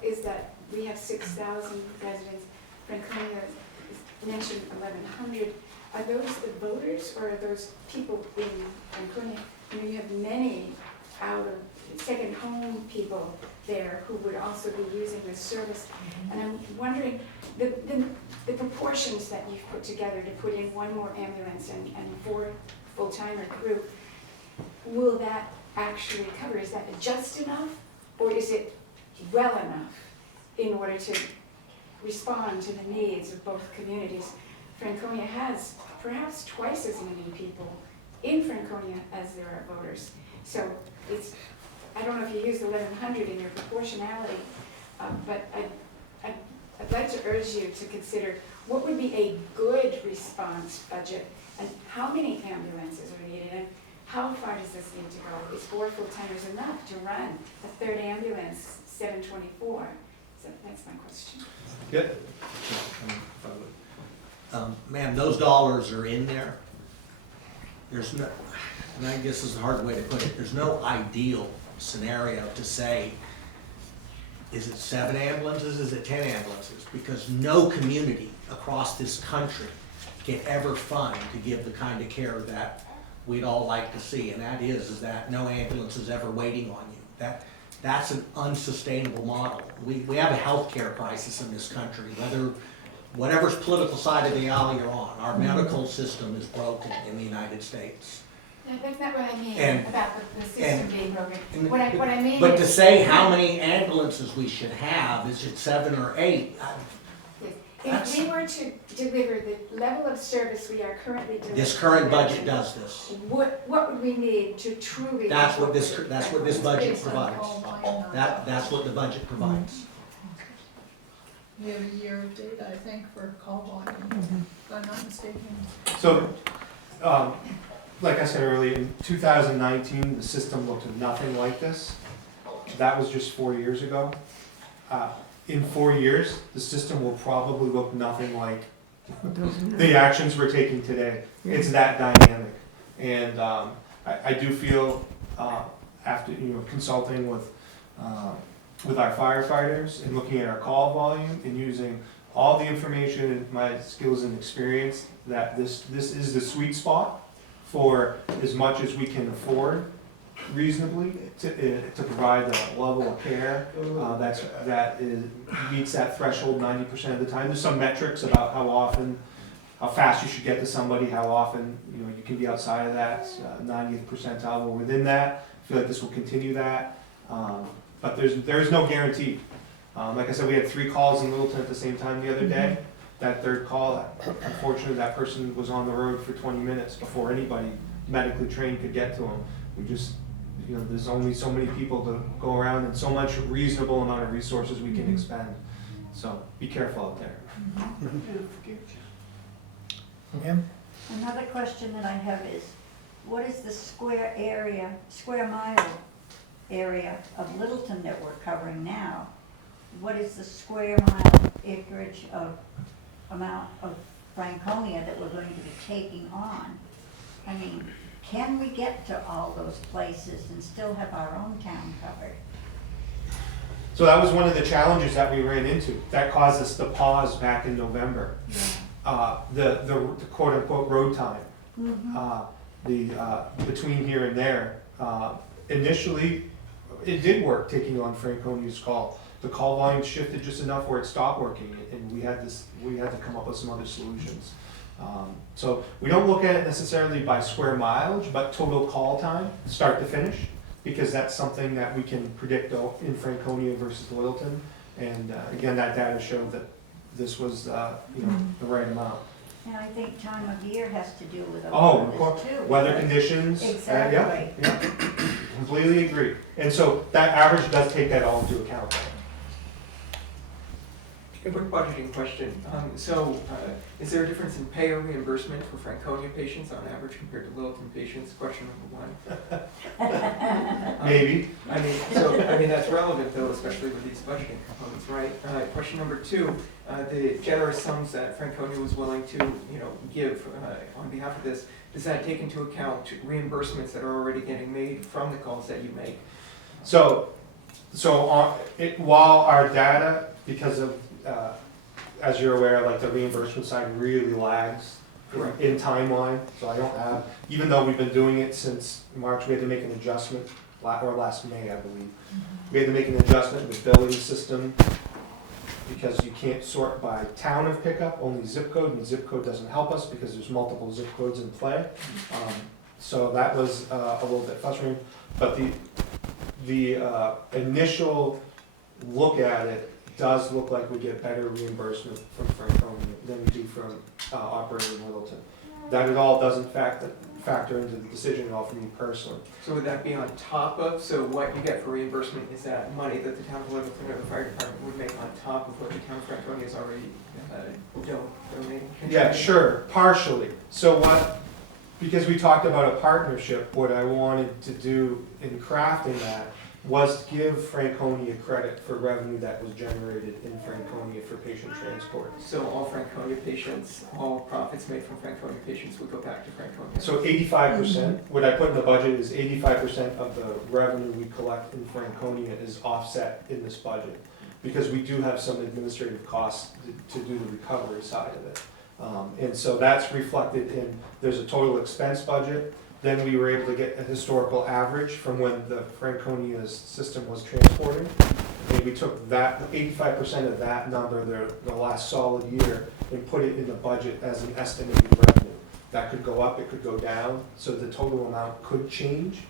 is that we have 6,000 residents. Franconia mentioned 1,100. Are those the voters or are those people in Franconia? You know, you have many out of second home people there who would also be using this service. And I'm wondering, the proportions that you've put together to put in 1 more ambulance and 4 full-timer crew, will that actually cover? Is that just enough, or is it well enough in order to respond to the needs of both communities? Franconia has perhaps twice as many people in Franconia as there are voters. So it's, I don't know if you used 1,100 in your proportionality, but I'd like to urge you to consider what would be a good response budget and how many ambulances are needed and how far does this need to go? Is 4 full-timers enough to run a third ambulance 7/24? So that's my question. Good. Ma'am, those dollars are in there. There's no, and I guess this is a hard way to put it, there's no ideal scenario to say, is it 7 ambulances, is it 10 ambulances? Because no community across this country can ever fund to give the kind of care that we'd all like to see, and that is that no ambulance is ever waiting on you. That's an unsustainable model. We have a healthcare crisis in this country, whatever's political side of the aisle you're on. Our medical system is broken in the United States. No, that's not what I mean And- about the system being broken. and- What I mean But is. to say how many ambulances we should have, is it 7 or 8? If we were to deliver the level of service we are currently delivering. This current budget does this. What would we need to truly? That's what this budget Based on provides. call volume. That's what the budget provides. We have a year of data, I think, for call volume, if I'm not mistaken. So, like I said earlier, in 2019, the system looked nothing like this. That was just 4 years ago. In 4 years, the system will probably look nothing like the actions we're taking today. It's that dynamic. And I do feel, after consulting with our firefighters and looking at our call volume and using all the information and my skills and experience, that this is the sweet spot for as much as we can afford reasonably to provide the level of care meets that threshold 90% of the time. There's some metrics about how fast you should get to somebody, how often you can be outside of that 90th percentile. We're within that. I feel like this will continue that, but there's no guarantee. Like I said, we had 3 calls in Littleton at the same time the other day. That third call, unfortunately, that person was on the road for 20 minutes before anybody medically trained could get to him. We just, there's only so many people to go around and so much reasonable amount of resources we can expend. So be careful out there. Another question that I have is, what is the square mile area of Littleton that we're covering now? What is the square mile acreage of amount of Franconia that we're going to be taking on? I mean, can we get to all those places and still have our own town covered? So that was one of the challenges that we ran into. That caused us to pause back in November. The quote unquote road time, between here and there. Initially, it did work taking on Franconia's call. The call volume shifted just enough where it stopped working, and we had to come up with some other solutions. So we don't look at it necessarily by square mileage, but total call time, start to finish, because that's something that we can predict in Franconia versus Littleton. And again, that data showed that this was the right amount. And I think time of year has to do with a Oh, lot of of course. this too. Weather conditions. Exactly. Yeah, completely agree. And so that average does take that all into account. A quick budgeting question. Is there a difference in pay or reimbursement for Franconia patients on average compared to Littleton patients? Question number 1. Maybe. I mean, that's relevant though, especially with these budgeting components, right? Question number 2, the generous sums that Franconia was willing to, give on behalf of this, does that take into account reimbursements that are already getting made from the calls that you make? While our data, because of as you're aware, like the reimbursement side really lags in timeline. So I don't have, even though we've been doing it since March, we had to make an adjustment, or last May, I believe. We had to make an adjustment in the billing system because you can't sort by town of pickup, only zip code, and zip code doesn't help us because there's multiple zip codes in play. So that was a little bit frustrating, but the initial look at it does look like we get better reimbursement from Franconia than we do from operator in Littleton. That at all doesn't factor into the decision at all for me personally. So would that be on top of, so what you get for reimbursement is that money that the town of Littleton or the fire department would make on top of what the town of Franconia is already donating? Yeah, sure, partially. So what, because we talked about a partnership, what I wanted to do in crafting that was to give Franconia credit for revenue that was generated in Franconia for patient transport. So all Franconia patients, all profits made from Franconia patients would go back to Franconia? So 85%, what I put in the budget is 85% of the revenue we collect in Franconia is offset in this budget. Because we do have some administrative costs to do the recovery side of it. And so that's reflected in, there's a total expense budget. Then we were able to get a historical average from when the Franconia's system was transporting. And we took that, 85% of that number, the last solid year, and put it in the budget as an estimated revenue. That could go up, it could go down, so the total amount could change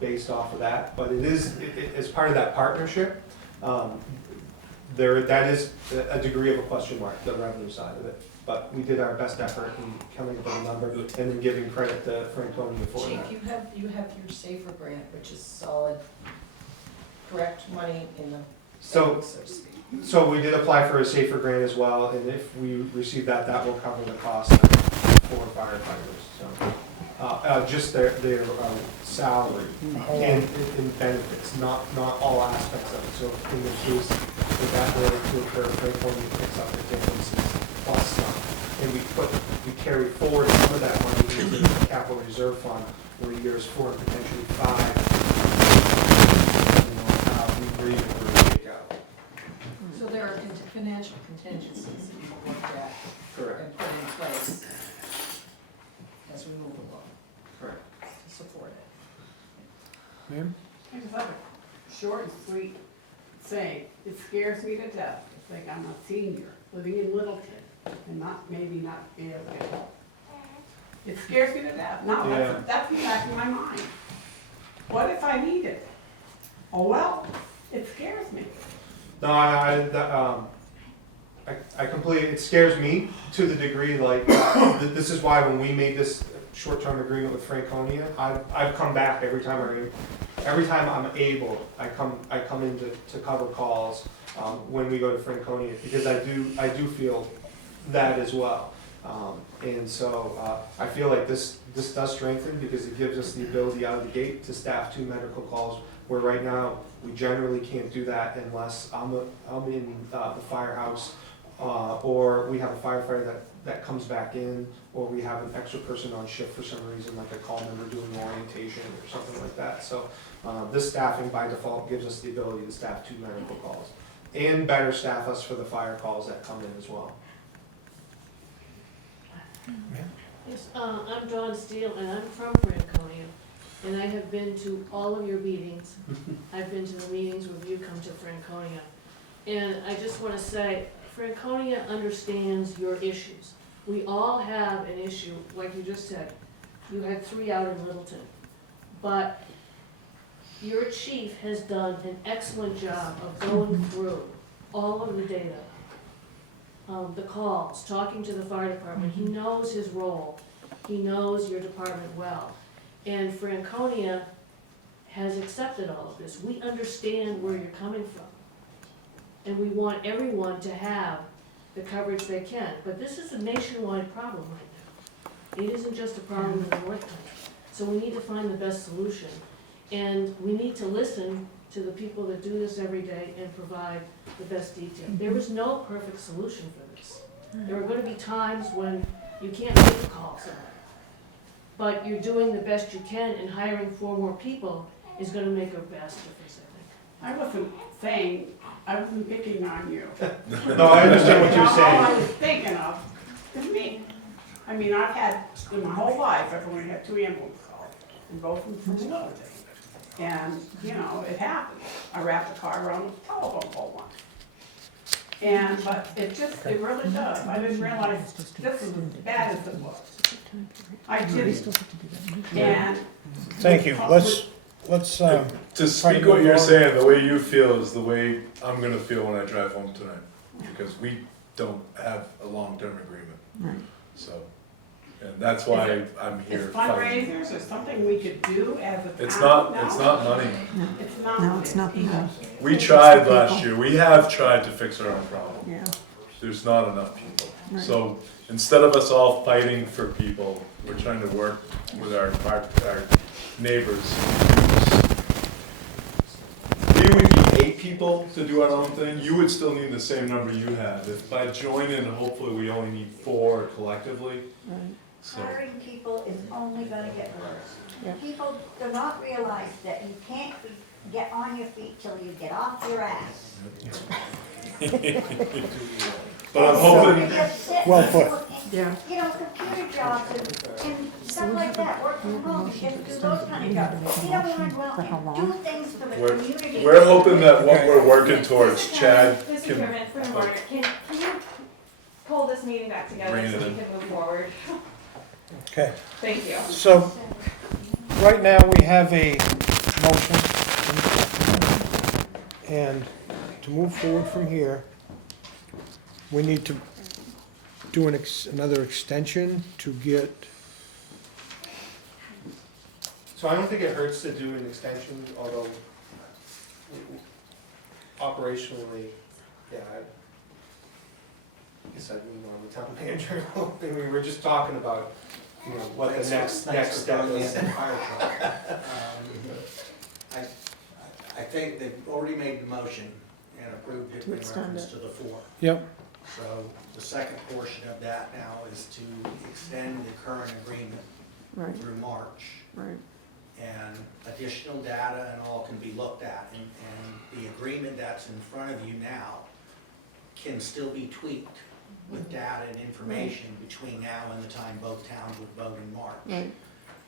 based off of that. But it is, as part of that partnership, that is a degree of a question mark, the revenue side of it. But we did our best effort in coming up with a number and then giving credit to Franconia for that. Chief, you have your SAFER grant, which is solid, correct money in the So, bank, so to speak. so we did apply for a SAFER grant as well, and if we receive that, that will cover the cost for firefighters. So, just their salary and benefits, not all aspects of it. So in the case if that were to occur, Franconia picks up the differences plus some. And we carry forward some of that money into the capital reserve fund where years 4 and potentially 5, we agree where we take out. So there are financial contingencies that you looked at Correct. and put in place as we move along Correct. to support it. Ma'am? I just have a short and sweet saying. It scares me to death to think I'm a senior living in Littleton and maybe not be able to get help. It scares me to death. Now, Yeah. that's in the back of my mind. What if I need it? Oh, well, it scares me. No, I completely, it scares me to the degree, like, this is why when we made this short-term agreement with Franconia, I've come back every time I'm able, I come in to cover calls, when we go to Franconia, because I do feel that as well. And so, I feel like this does strengthen because it gives us the ability out of the gate to staff 2 medical calls, where right now, we generally can't do that unless I'm in the firehouse, or we have a firefighter that comes back in, or we have an extra person on shift for some reason, like a call member doing orientation or something like that. So this staffing by default gives us the ability to staff 2 medical calls and better staff us for the fire calls that come in as well. Yes, I'm Dawn Steele, and I'm from Franconia, and I have been to all of your meetings. I've been to the meetings where you come to Franconia. And I just want to say, Franconia understands your issues. We all have an issue, like you just said. You had 3 out in Littleton. But your chief has done an excellent job of going through all of the data, the calls, talking to the fire department. He knows his role. He knows your department well. And Franconia has accepted all of this. We understand where you're coming from. And we want everyone to have the coverage they can. But this is a nationwide problem right now. It isn't just a problem in the North Country. So we need to find the best solution. And we need to listen to the people that do this every day and provide the best detail. There is no perfect solution for this. There are going to be times when you can't make a call somewhere. But you're doing the best you can, and hiring 4 more people is going to make a vast difference, I think. I wasn't saying, I wasn't picking on you. No, I understand what you're saying. All I was thinking of is me. I mean, I've had, in my whole life, I've only had 2 ambulance calls, and both of them from Littleton. And, you know, it happens. I wrapped a car around a telephone pole once. But it really does. I didn't realize this was as bad as it was. I didn't. And. Thank you. Let's To speak what you're saying, the way you feel is the way I'm gonna feel when I drive home tonight, because we don't have a long-term agreement. So, and that's why I'm here. Is fundraisers or something we could do as a town? It's not No? money. It's not. No, it's not, no. We tried last year, we have tried to fix our own problem. Yeah. There's not enough people. Right. So instead of us all fighting for people, we're trying to work with our neighbors. We would be 8 people to do our own thing, you would still need the same number you have. If by joining, hopefully we only need 4 collectively. Right. So, Hiring people is only gonna get worse. Yeah. People do not realize that you can't get on your feet till you get off your ass. but I'm hoping, Well put. Yeah. You know, computer jobs and stuff like that, work from home, you can do those kind of jobs. We don't wanna go out and do things for the community. we're hoping that what we're working towards, Chad Mr. can. Chairman, point of order, can you pull this meeting back together Bring so it we in. can move forward? Okay, Thank you. so, right now, we have a motion. And to move forward from here, we need to do another extension to get, So I don't think it hurts to do an extension, although operationally, yeah, I guess I'd lean on the town manager. I mean, we were just talking about, you know, what the next step is. I think they've already made the motion and approved it To in extend reference it. to the 4. yep, So the second portion of that now is to extend the current agreement Right, through March. right. And additional data and all can be looked at. And the agreement that's in front of you now can still be tweaked with data and information between now and the time both towns would vote in March. Right.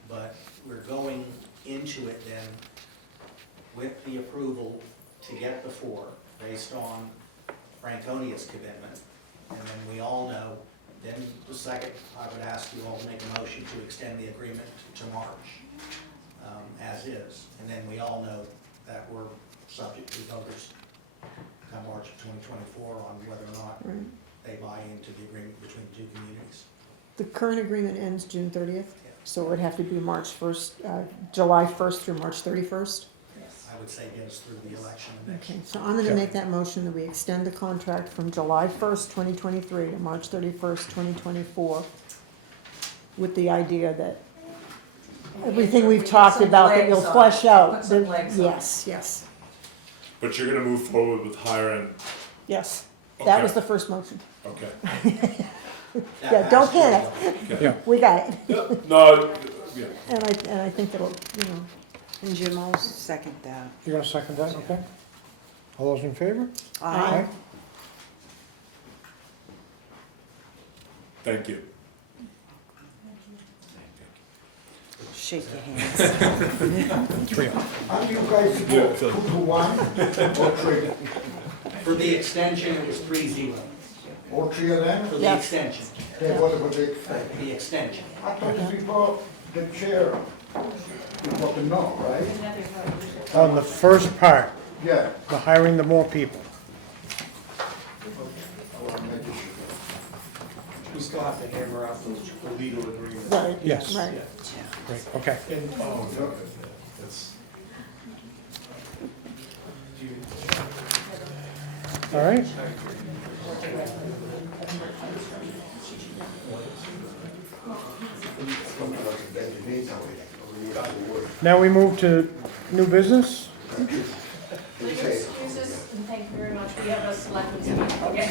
But we're going into it then with the approval to get the 4 based on Franconia's commitment. And then we all know, then the second, I would ask you all to make a motion to extend the agreement to March, as is. And then we all know that we're subject to voters come March of 2024 on whether or not Right. they buy into the agreement between the 2 communities. The current agreement ends June 30th, so it would have to be March 1st, July 1st through March 31st. I would say get us through the election of next Okay, so I'm gonna make that motion that we extend the contract from July 1st, 2023 to March 31st, 2024, with the idea that everything we've talked about, that you'll flesh out. Put some legs on it. Yes, yes, But you're gonna move forward with hiring, yes. That was Okay. the first motion. okay. Yeah, don't panic. yeah. We got it. Yeah, no, yeah. And I think that'll, you know, And Jim will second that. You're gonna second that, okay? All those in favor? Aye. Thank you. Shake your hands. 3. And you guys go 2 to 1 or 3? For the extension, it was 3-0. All 3 of them? For the Yes. extension, Okay, what about the extension? the extension. I thought before the chair, you got to know, right? On the first part, Yeah. the hiring the more people. We still have to hammer out those legal agreements. right, Yes. right. Great, okay. And, Oh, no, that's, All right. Now we move to new business. Will you excuse us and thank you very much, we have a selectmen's meeting. Okay.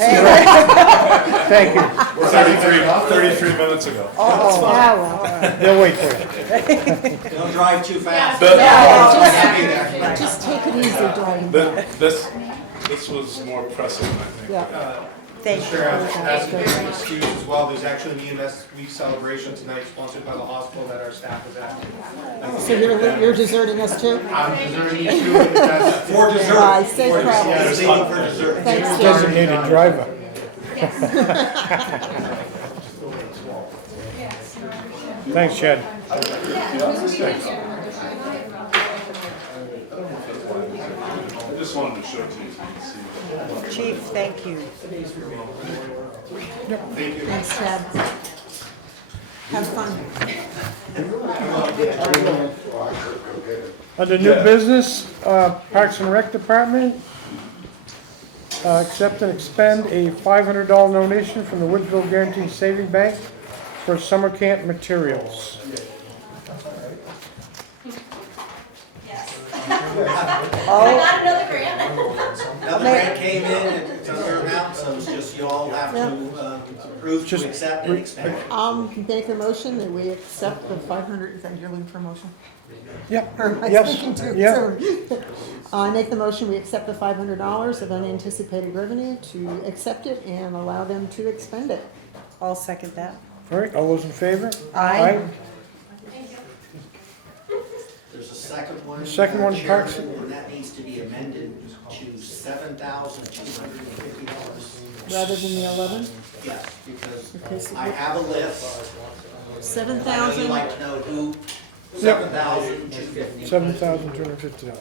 Thank you. 33 minutes ago. Oh, well. They'll wait for you. Don't drive too fast. But- Just take it easy, driving. This was more pressing, I think. Yeah. Thank Mr. you. Chair, I'm asking for an excuse as well. There's actually an EMS week celebration tonight sponsored by the hospital that our staff is at. So you're deserting us too? I'm deserting you too. and that's- For dessert. Bye, safe For travels. dessert. Staying for dessert. Thanks, Jim. Designated driver. Thanks, Chad. I just wanted to show it to you so you can see. Chief, thank you. Thanks, Chad. Have fun. Under new business, Parks and Rec Department, accept and expend a $500 donation from the Woodsville Guaranteed Saving Bank for summer camp materials. I got another grant. Another grant came in, it's under amount, so it's just you all have to approve to accept and expend. Make a motion that we accept the 500, is that you're looking for a motion? Yeah, Or am I yes, speaking too yeah. soon? I make the motion, we accept the $500 of unanticipated revenue to accept it and allow them to expend it. I'll second that. All right, all those in favor? Aye. There's a second one. Second one, Chairman, Parks. and that needs to be amended to $7,250. Rather than the 11? Yes, because Okay, so I have a list. I know 7,000. you'd like to know who, $7,250. $7,250, okay.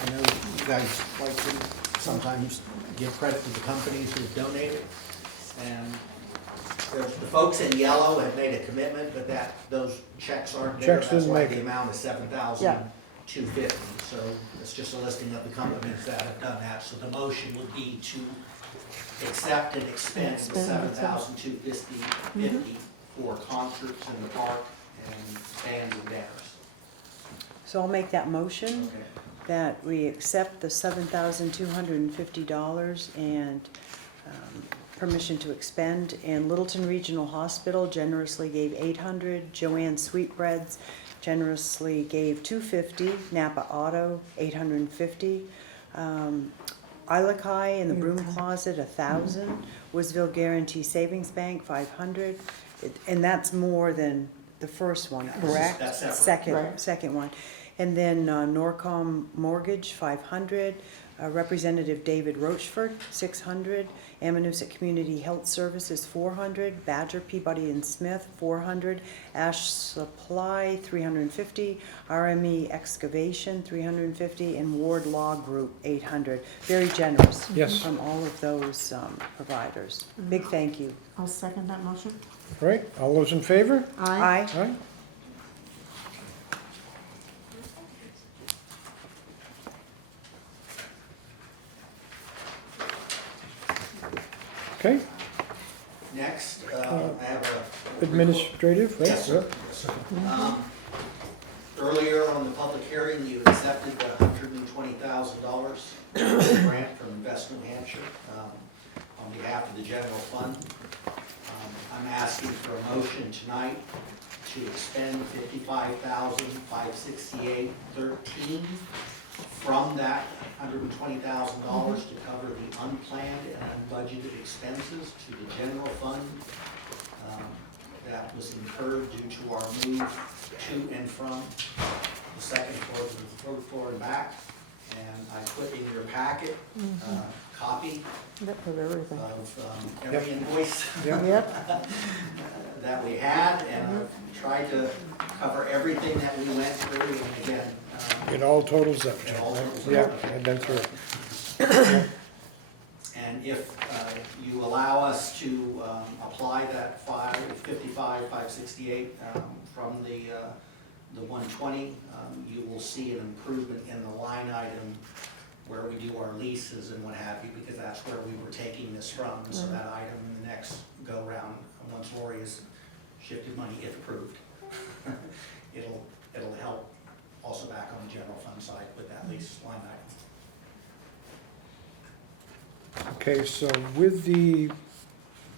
I know you guys like to sometimes give credit to the companies who've donated, and the folks in yellow have made a commitment, but those checks aren't there. Checks That's didn't why make the it. amount is $7,250. So it's just a listing of the companies that have done that. So the motion would be to accept and expend the $7,250 for concerts in the park and bands and banners. So I'll make that motion that we accept the $7,250 and permission to expend, and Littleton Regional Hospital generously gave $800, Joanne Sweetbreads generously gave $250, Napa Auto $850, Ilakai in the Broom Closet $1,000, Woodsville Guarantee Savings Bank $500, and that's more than the first one, correct? That's separate. Second one. And then Norcom Mortgage, $500. Representative David Rochford, $600. Amanuset Community Health Services, $400. Badger, Peabody and Smith, $400. Ash Supply, $350. RME Excavation, $350. And Ward Law Group, $800. Very generous. Yes. From all of those providers. Big thank you. I'll second that motion. All right, all those in favor? Aye. All right. Okay, Next, I have a. administrative, right? Yes, sir. Yes, sir. Earlier on the public hearing, you accepted the $120,000 grant from Invest New Hampshire on behalf of the general fund. I'm asking for a motion tonight to expend $55,568.13 from that $120,000 to cover the unplanned and unbudgeted expenses to the general fund that was incurred due to our move to and from the second floor to the third floor and back. And I put in your packet a copy Of everything. of every invoice Yep. that we had, and I've tried to cover everything that we went through, and again, It all totals up, It all John. totals up. Yeah, I've been through it. and if you allow us to apply that $55,568 from the 120, you will see an improvement in the line item where we do our leases and what have you, because that's where we were taking this from. And so that item in the next go-round, once Lori has shifted money, if approved, it'll help also back on the general fund side with that lease line item. Okay, so with the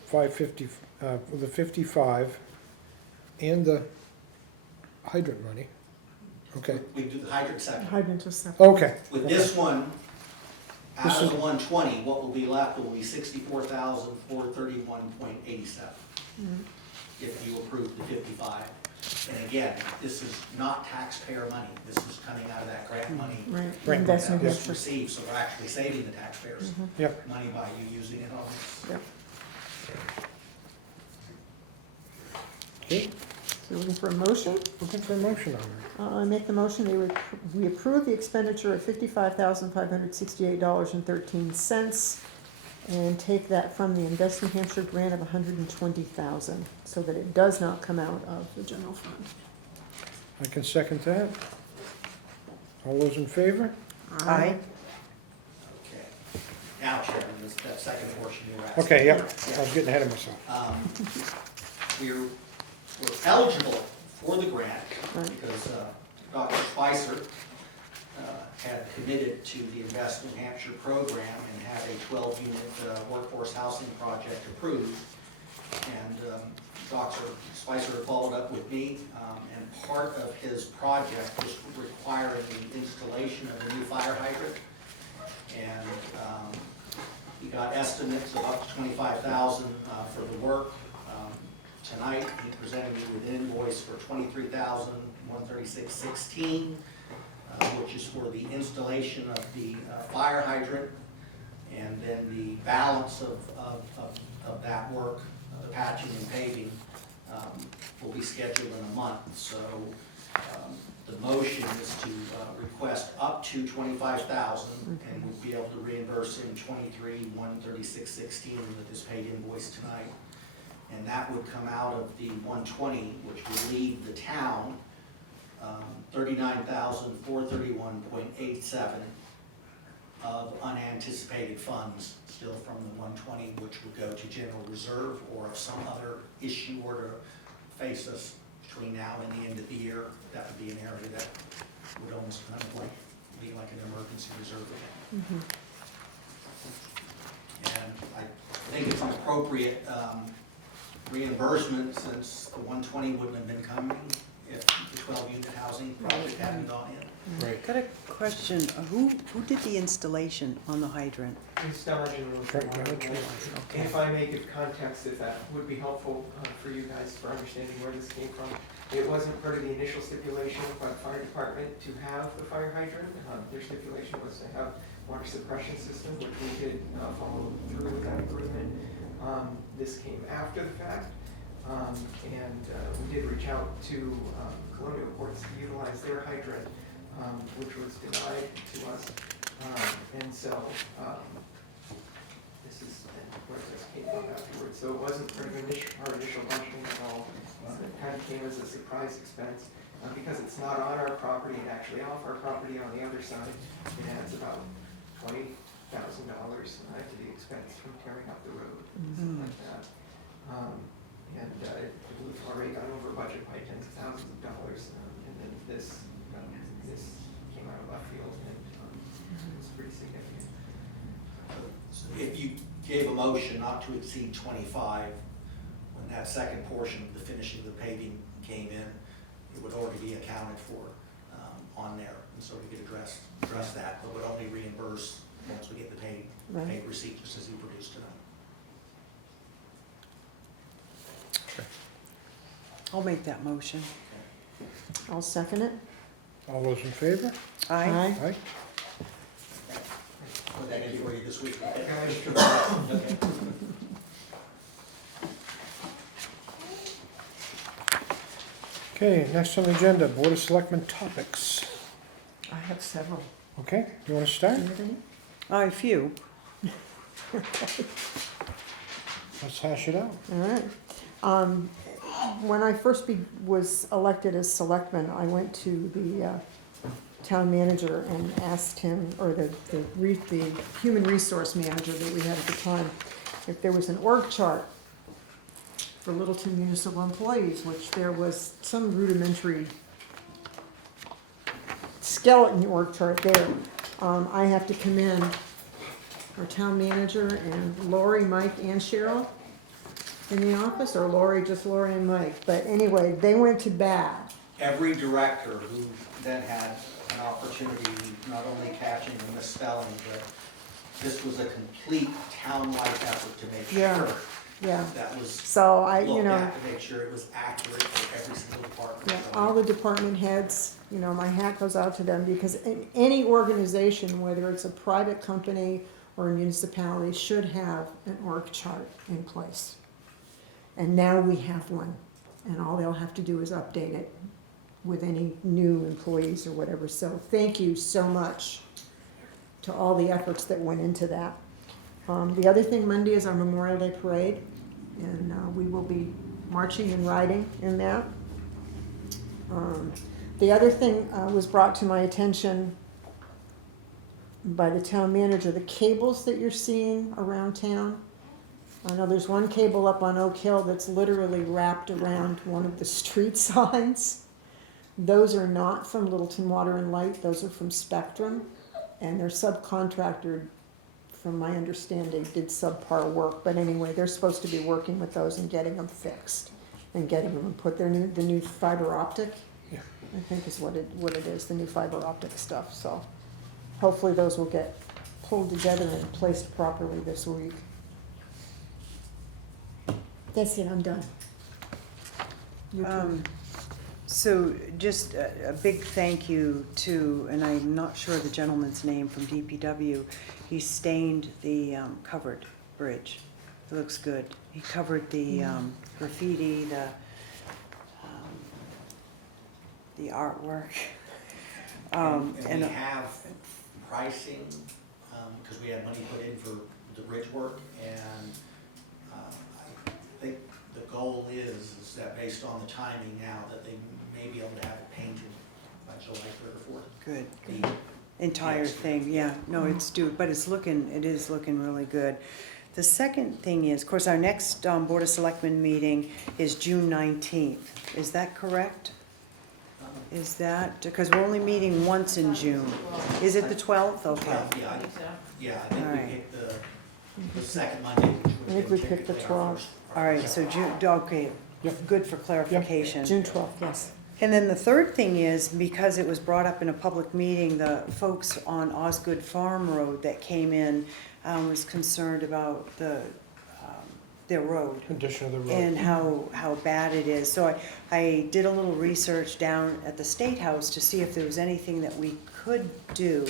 550, with the 55 and the hydrant money, okay, We do the hydrant second. Hydrant just separate. okay. With this one, out This of is- the 120, what will be left will be $64,431.87 if you approve the 55. And again, this is not taxpayer money. This is coming out of that grant money Right. Right. Invest New that was Hampshire. received, so we're actually saving the taxpayers Yep. money by you using it on this. Yep. Okay, So looking for a motion? looking for a motion on that. I make the motion that we approve the expenditure of $55,568.13 and take that from the Invest New Hampshire grant of $120,000, so that it does not come out of the general fund. I can second that. All those in favor? Aye. Okay. Now, Chairman, that second portion you were asking. Okay, yep, I was getting ahead of myself. We're eligible for the grant Right. because Dr. Spicer had committed to the Invest New Hampshire program and had a 12-unit workforce housing project approved. And Dr. Spicer followed up with me, and part of his project was requiring the installation of a new fire hydrant. And he got estimates of up to $25,000 for the work. Tonight, he presented me with an invoice for $23,136.16, which is for the installation of the fire hydrant, and then the balance of that work, the patching and paving, will be scheduled in a month. So the motion is to request up to $25,000, and we'll be able to reimburse him $23,136.16 with this paid invoice tonight. And that would come out of the 120, which would leave the town $39,431.87 of unanticipated funds still from the 120, which would go to general reserve, or if some other issue were to face us between now and the end of the year, that would be an area that would almost kind of like be like an emergency reserve account. And I think it's an appropriate reimbursement, since the 120 wouldn't have been coming if the 12-unit housing project hadn't gone in. Right. Got a question, who did the installation on the hydrant? It's done in Right, right, right. And if I may give context, if that would be helpful for you guys for understanding where this came from. It wasn't part of the initial stipulation by the fire department to have the fire hydrant. Their stipulation was to have water suppression system, which we did follow through with that agreement. This came after the fact, and we did reach out to Colonial Courts to utilize their hydrant, which was denied to us. And so this is where this came up afterwards. So it wasn't part of our initial budgeting at all. It kind of came as a surprise expense. Because it's not on our property and actually off our property on the other side, it adds about $20,000 to the expense from tearing up the road and stuff like that. I believe we've already gone over budget by tens of thousands of dollars, and then this came out of left field, and it was pretty significant. If you gave a motion not to exceed 25, when that second portion of the finishing of the paving came in, it would already be accounted for on there, and so we could address that, but would only reimburse once we get the paid receipt, just as you produced tonight. I'll make that motion. I'll second it. All those in favor? Aye. Aye. Put that in for you this week. Okay. Okay, next on the agenda, Board of Selectmen topics. I have several. Okay, you want to start? Do you have any? A few. Let's hash it out. All right. When I first was elected as selectman, I went to the town manager and asked him, or the human resource manager that we had at the time, if there was an org chart for Littleton municipal employees, which there was some rudimentary skeleton org chart there. I have to commend our town manager and Lori, Mike, and Cheryl in the office, or Lori and Mike. But anyway, they went to bat. Every director who then had an opportunity, not only catching the misspelling, but this was a complete town-wide effort to make sure that was So looked at, to make sure it was accurate for every single department. Yeah, all the department heads, my hat goes out to them, because in any organization, whether it's a private company or a municipality, should have an org chart in place. And now we have one, and all they'll have to do is update it with any new employees or whatever. So thank you so much to all the efforts that went into that. The other thing, Monday is our Memorial Day Parade, and we will be marching and riding in that. The other thing was brought to my attention by the town manager, the cables that you're seeing around town. I know there's one cable up on Oak Hill that's literally wrapped around one of the street signs. Those are not from Littleton Water and Light, those are from Spectrum, and they're subcontracted, from my understanding, did subpar work, but anyway, they're supposed to be working with those and getting them fixed, and getting them and put the new fiber optic, Yeah. I think is what it is, the new fiber optic stuff, so hopefully those will get pulled together and placed properly this week. That's it, I'm done. Your turn. So just a big thank you to, and I'm not sure the gentleman's name from DPW, he stained the covered bridge. It looks good. He covered the graffiti, the artwork. And we have pricing, because we had money put in for the bridge work, and I think the goal is that based on the timing now, that they may be able to have it painted by July 3rd or 4th. Good. The Entire thing, yeah. No, it's due, but it is looking really good. The second thing is, of course, our next Board of Selectmen meeting is June 19th. Is that correct? Is that, because we're only meeting once in June. Is it the 12th? Okay. Yeah, I think All we right. picked the second Monday, which I think we picked the 12th. All right, so June, okay, good for clarification. June 12th, yes. And then the third thing is, because it was brought up in a public meeting, the folks on Osgood Farm Road that came in was concerned about their road. Condition of the road. And how bad it is. So I did a little research down at the State House to see if there was anything that we could do.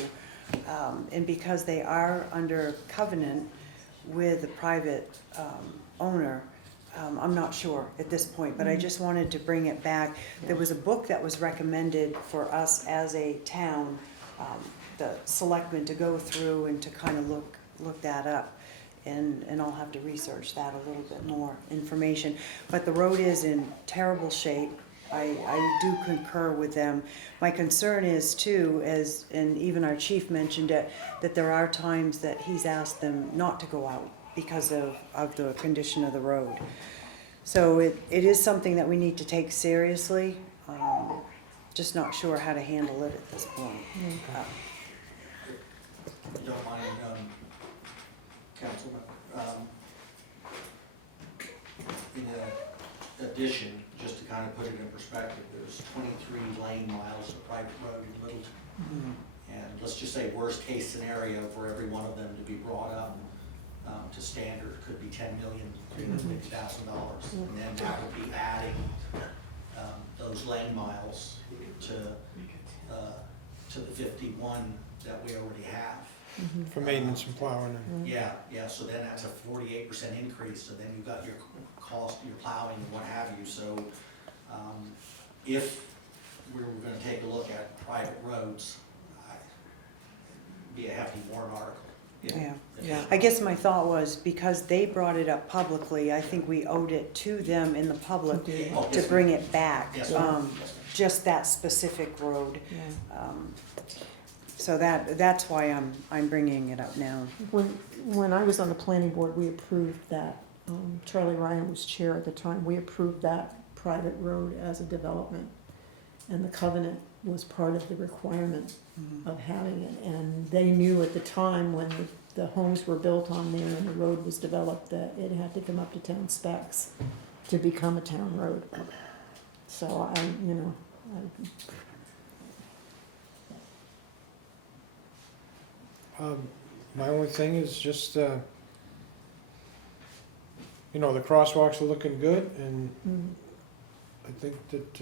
And because they are under covenant with a private owner, I'm not sure at this point, but I just wanted to bring it back. There was a book that was recommended for us as a town, the selectmen to go through and to kind of look that up. And I'll have to research that a little bit more information. But the road is in terrible shape. I do concur with them. My concern is too, and even our chief mentioned it, that there are times that he's asked them not to go out because of the condition of the road. So it is something that we need to take seriously. Just not sure how to handle it at this point. If you don't mind, Councilman, in addition, just to kind of put it in perspective, there's 23 lane miles of private road in Littleton. And let's just say worst case scenario for every one of them to be brought up to standard could be $10,350,000. And then that would be adding those lane miles to the 51 that we already have. For maintenance and plowing. Yeah, so then that's a 48% increase, so then you've got your cost, your plowing and what have you, so if we were gonna take a look at private roads, it'd be a hefty warrant article. Yeah. I guess my thought was, because they brought it up publicly, I think we owed it to them in the public to bring it back. Yes, Just that specific road. So that's why I'm bringing it up now. When I was on the planning board, we approved that, Charlie Ryan was chair at the time, we approved that private road as a development. And the covenant was part of the requirement of having it. And they knew at the time when the homes were built on there and the road was developed that it had to come up to town specs to become a town road. So My only thing is just, the crosswalks are looking good, and I think that,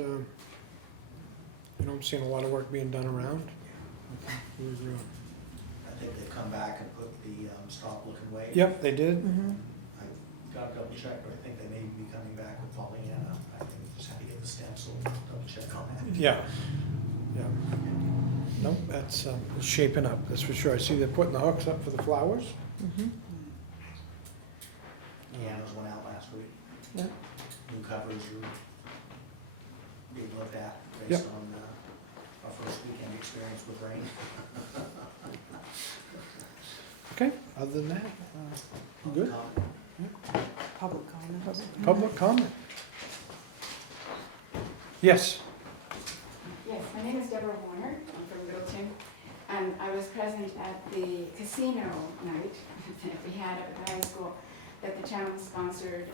I'm seeing a lot of work being done around. I think they've come back and put the stop looking way. Yep, they did. I got to double check, but I think they may be coming back with Pollyanna. I think we just have to get the stencil, double check on that. Yeah. Nope, that's it's shaping up, that's for sure. I see they're putting the hooks up for the flowers. new covers or being looked at Yep. based on our first weekend experience with rain. Okay, other than that, you good? Public comments. Public comment? Yes. Yes, my name is Deborah Warner, I'm from Littleton, and I was present at the casino night that we had at the high school that the town sponsored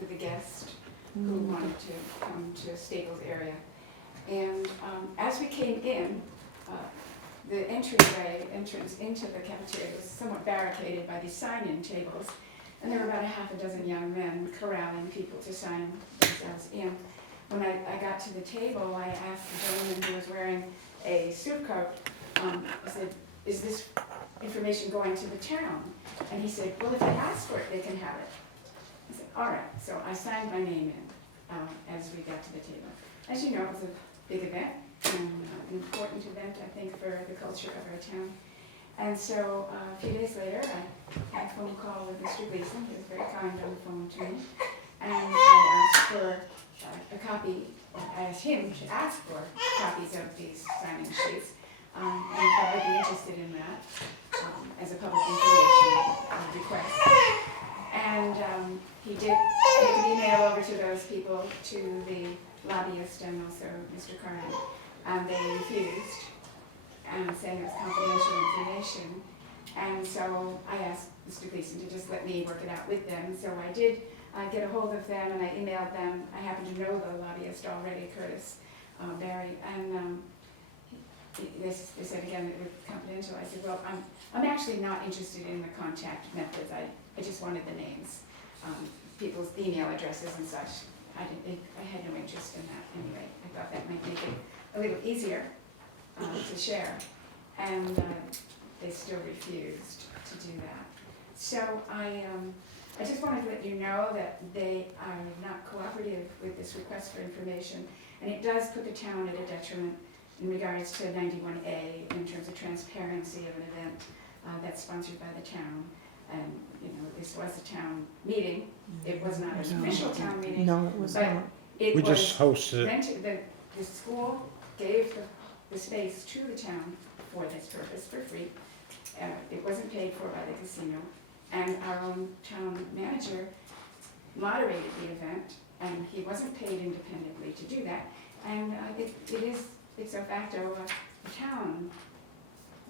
with a guest who wanted to come to Staples area. And as we came in, the entrance into the cafeteria was somewhat barricaded by these sign-in tables, and there were about a half a dozen young men corralling people to sign themselves in. When I got to the table, I asked the gentleman who was wearing a suit coat, I said, is this information going to the town? And he said, well, if they ask for it, they can have it. I said, all right. So I signed my name in as we got to the table. As you know, it was a big event, and an important event, I think, for the culture of our town. And so a few days later, I had a phone call with Mr. Gleason. He was very kind on the phone to me. And I asked for a copy, I asked him to ask for copies of these signing sheets. And I would be interested in that as a public information request. And he did make an email over to those people, to the lobbyist and also Mr. Carney, and they refused, saying it was confidential information. And so I asked Mr. Gleason to just let me work it out with them. So I did get a hold of them, and I emailed them. I happen to know the lobbyist already, Curtis Barry, and they said again it was confidential. I said, well, I'm actually not interested in the contact methods. I just wanted the names, people's email addresses and such. I had no interest in that anyway. I thought that might make it a little easier to share, and they still refused to do that. So I just wanted to let you know that they are not cooperative with this request for information, and it does put the town at a detriment in regards to 91A in terms of transparency of an event that's sponsored by the town. And, you know, this was a town meeting. It was not an official town meeting. No, it was but not. it We was just hosted it. rented, the school gave the space to the town for this purpose for free. It wasn't paid for by the casino. And our own town manager moderated the event, and he wasn't paid independently to do that. And it's a facto a town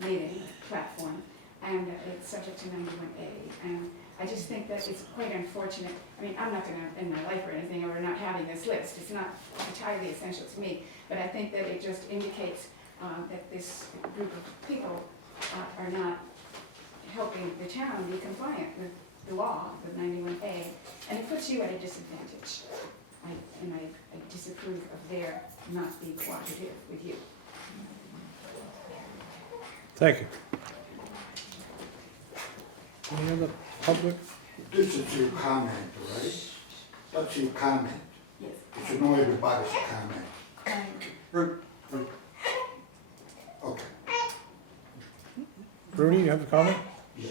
meeting platform, and it's subject to 91A. And I just think that it's quite unfortunate. I mean, I'm not going to end my life or anything over not having this list. It's not entirely essential to me, but I think that it just indicates that this group of people are not helping the town be compliant with the law, with 91A, and it puts you at a disadvantage. I disapprove of their not being cooperative with you. Thank you. Any other public? This is your comment, right? That's your comment. Yes. It's not everybody's comment. Okay. Rudy, you have a comment? Yeah.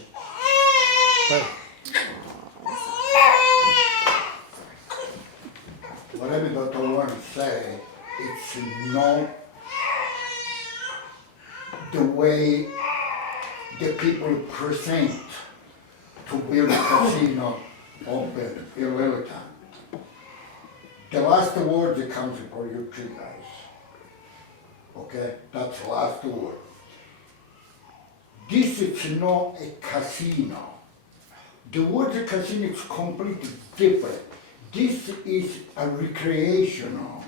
Go ahead. Whatever that I want to say, it's not the way the people present to build a casino open in Littleton. The last word that comes for you two guys. Okay, that's the last word. This is not a casino. The word casino is completely different. This is a recreational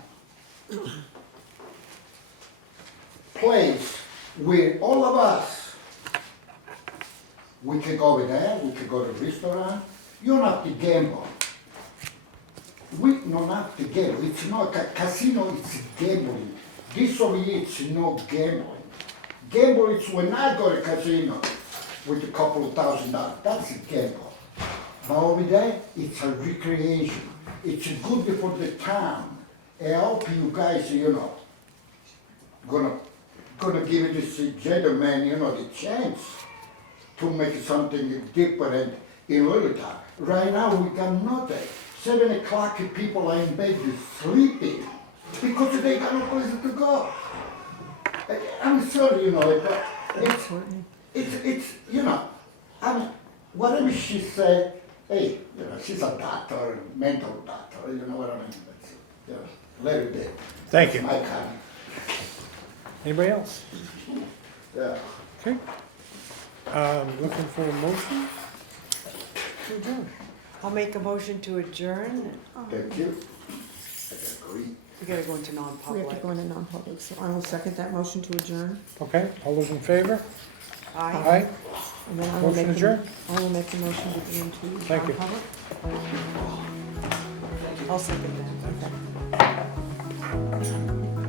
place where all of us, we can go there, we can go to a restaurant. You don't have to gamble. We don't have to gamble. It's not a casino, it's gambling. This over here, it's not gambling. Gamble is when I go to a casino with a couple of $1,000. That's a gamble. But over there, it's a recreation. It's good for the town. I hope you guys, gonna give this gentleman, the chance to make something different in Littleton. Right now, we got nothing. 7 o'clock people are in bed sleeping because they got no place to go. I'm sorry, but it's whatever she said, hey, she's a doctor, mental doctor, you know what I mean? That's, let it be. Thank you. My comment. Anybody else? Yeah. Okay. Looking for a motion to adjourn. I'll make a motion to adjourn. Thank you. I agree. We gotta go into We have non-public. to go into non-public, so I will second that motion to adjourn. Okay, all those in favor? Aye. Aye. And then I will Motion make adjourned? I will make the motion to go into Thank you. non-public. I'll second that. Okay.